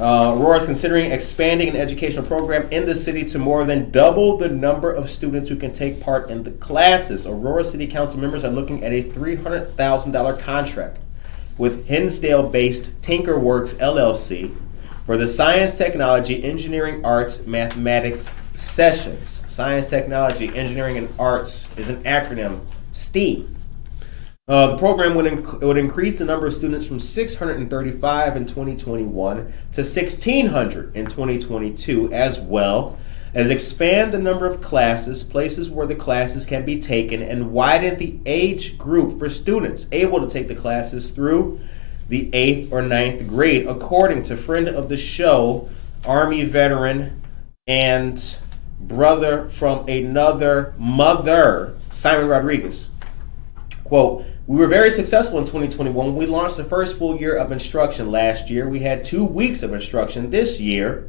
Aurora is considering expanding an educational program in the city to more than double the number of students who can take part in the classes. Aurora City Council members are looking at a $300,000 contract with Hinsdale-based Tinkerworks LLC for the Science, Technology, Engineering, Arts, Mathematics sessions. Science, Technology, Engineering, and Arts is an acronym, STEAM. The program would increase the number of students from 635 in 2021 to 1,600 in 2022, as well as expand the number of classes, places where the classes can be taken, and widen the age group for students able to take the classes through the 8th or 9th grade, according to friend of the show, Army veteran and brother from another mother, Simon Rodriguez. Quote, we were very successful in 2021 when we launched the first full year of instruction last year. We had 2 weeks of instruction this year.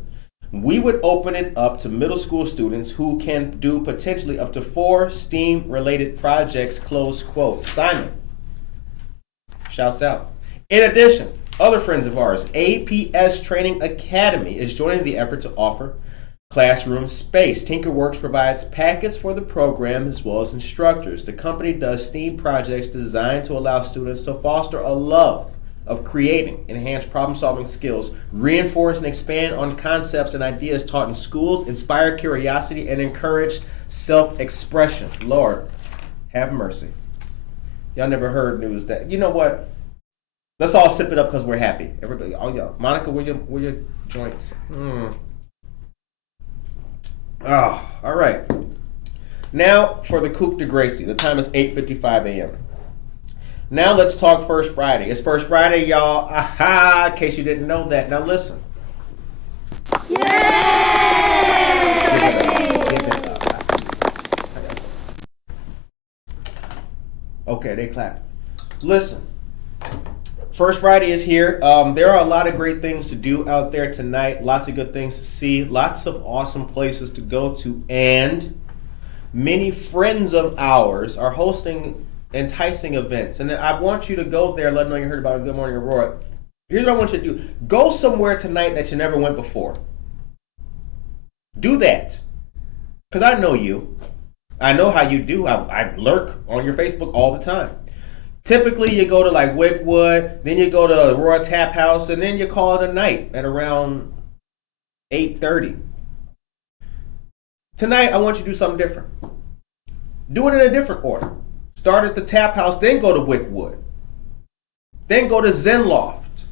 We would open it up to middle school students who can do potentially up to 4 STEAM-related projects, close quote. Simon shouts out. In addition, other friends of ours, APS Training Academy is joining the effort to offer classroom space. Tinkerworks provides packets for the program as well as instructors. The company does STEAM projects designed to allow students to foster a love of creating, enhance problem-solving skills, reinforce and expand on concepts and ideas taught in schools, inspire curiosity, and encourage self-expression. Lord, have mercy. Y'all never heard news that, you know what? Let's all sip it up because we're happy. Everybody, all y'all. Monica, where your joints? Oh, all right. Now for the Coupe de Gracie. The time is 8:55 a.m. Now let's talk First Friday. It's First Friday, y'all. Aha! In case you didn't know that. Now listen. Yay! Give it up. Okay, they clap. Listen. First Friday is here. There are a lot of great things to do out there tonight. Lots of good things to see. Lots of awesome places to go to. And many friends of ours are hosting enticing events. And I want you to go there, let them know you heard about it. Good Morning Aurora. Here's what I want you to do. Go somewhere tonight that you never went before. Do that. Because I know you. I know how you do. I lurk on your Facebook all the time. Typically, you go to like Wickwood, then you go to Aurora Tap House, and then you call it a night at around 8:30. Tonight, I want you to do something different. Do it in a different order. Start at the Tap House, then go to Wickwood. Then go to Zen Loft.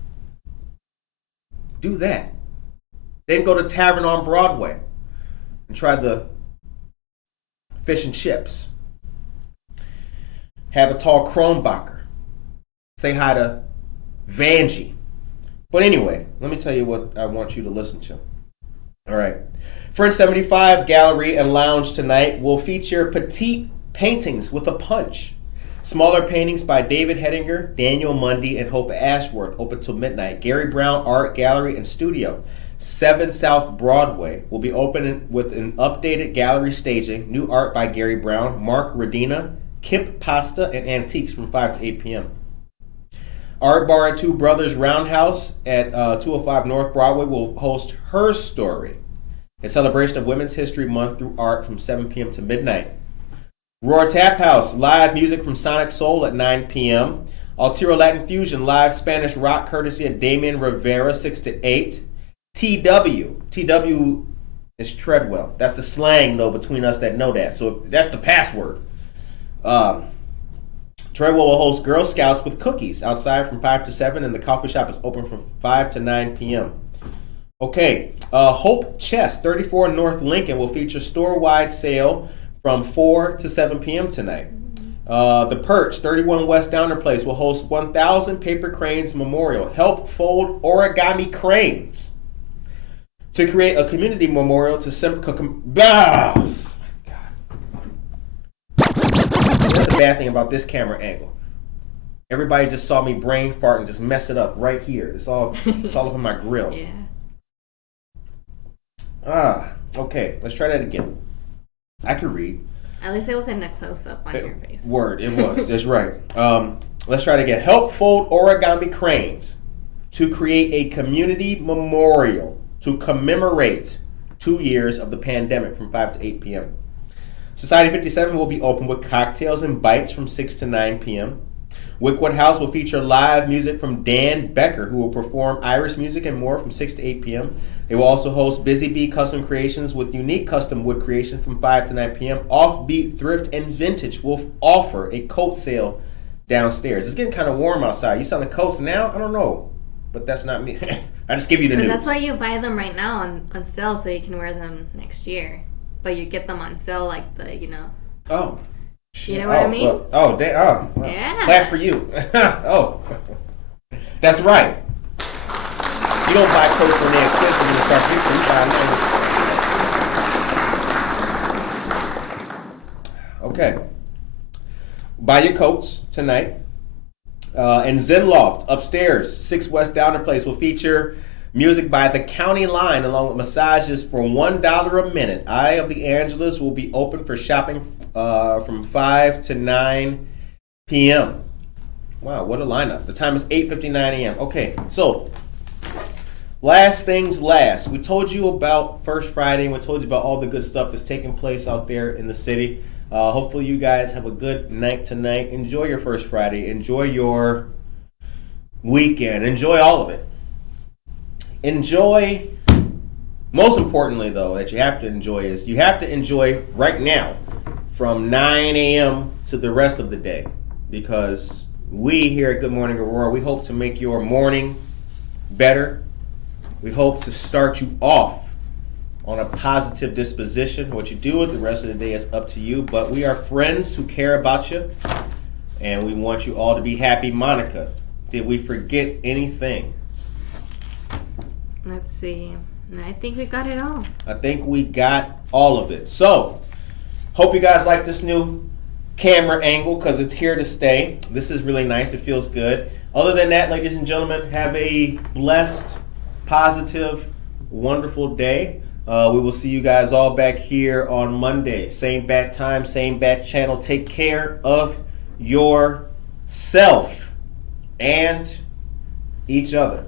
Do that. Then go to Tavern on Broadway and try the fish and chips. Have a tall Kronbacher. Say hi to Vanjie. But anyway, let me tell you what I want you to listen to. All right. French 75 Gallery and Lounge tonight will feature petite paintings with a punch. Smaller paintings by David Hedinger, Daniel Mundy, and Hope Ashworth, open till midnight. Gary Brown Art Gallery and Studio, 7 South Broadway, will be open with an updated gallery staging, new art by Gary Brown, Mark Redina, Kip Pasta, and Antiques from 5 to 8 p.m. Art Bar at Two Brothers Roundhouse at 205 North Broadway will host Her Story, a celebration of Women's History Month through art from 7 p.m. to midnight. Roar Tap House, live music from Sonic Soul at 9 p.m. Altero Latin Fusion, live Spanish rock courtesy of Damian Rivera, 6 to 8. TW is Treadwell. That's the slang, though, between us that know that. So that's the password. Treadwell will host Girl Scouts with cookies outside from 5 to 7, and the coffee shop is open from 5 to 9 p.m. Okay, Hope Chest, 34 North Lincoln, will feature store-wide sale from 4 to 7 p.m. tonight. The Perch, 31 West Downer Place, will host 1,000 Paper Cranes Memorial. Help fold origami cranes to create a community memorial to That's the bad thing about this camera angle. Everybody just saw me brain fart and just mess it up right here. It's all up in my grill. Yeah. Okay. Let's try that again. I can read. At least it was in a close-up on your face. Word, it was. That's right. Let's try it again. Help fold origami cranes to create a community memorial to commemorate 2 years of the pandemic from 5 to 8 p.m. Society 57 will be open with cocktails and bites from 6 to 9 p.m. Wickwood House will feature live music from Dan Becker, who will perform Irish music and more from 6 to 8 p.m. They will also host Busy Bee Custom Creations with unique custom wood creation from 5 to 9 p.m. Offbeat Thrift and Vintage will offer a coat sale downstairs. It's getting kind of warm outside. You selling coats now? I don't know. But that's not me. I just give you the news. That's why you buy them right now on sale so you can wear them next year. But you get them on sale like Oh. You know what I mean? Well, yeah. Clap for you. Oh. That's right. You don't buy coats when they're expensive and start fixing. You buy them. Okay. Buy your coats tonight. And Zen Loft upstairs, 6 West Downer Place, will feature music by The County Line along with massages for $1 a minute. Eye of the Angeles will be open for shopping from 5 to 9 p.m. Wow, what a lineup. The time is 8:59 a.m. Okay, so last things last. We told you about First Friday, and we told you about all the good stuff that's taking place out there in the city. Hopefully you guys have a good night tonight. Enjoy your First Friday. Enjoy your weekend. Enjoy all of it. Enjoy, most importantly though, that you have to enjoy is you have to enjoy right now from 9 a.m. to the rest of the day, because we here at Good Morning Aurora, we hope to make your morning better. We hope to start you off on a positive disposition. What you do with the rest of the day is up to you, but we are friends who care about you, and we want you all to be happy. Monica, did we forget anything? Let's see. I think we got it all. I think we got all of it. So, hope you guys like this new camera angle because it's here to stay. This is really nice. It feels good. Other than that, ladies and gentlemen, have a blessed, positive, wonderful day. We will see you guys all back here on Monday. Same bat time, same bat channel. Take care of yourself and each other.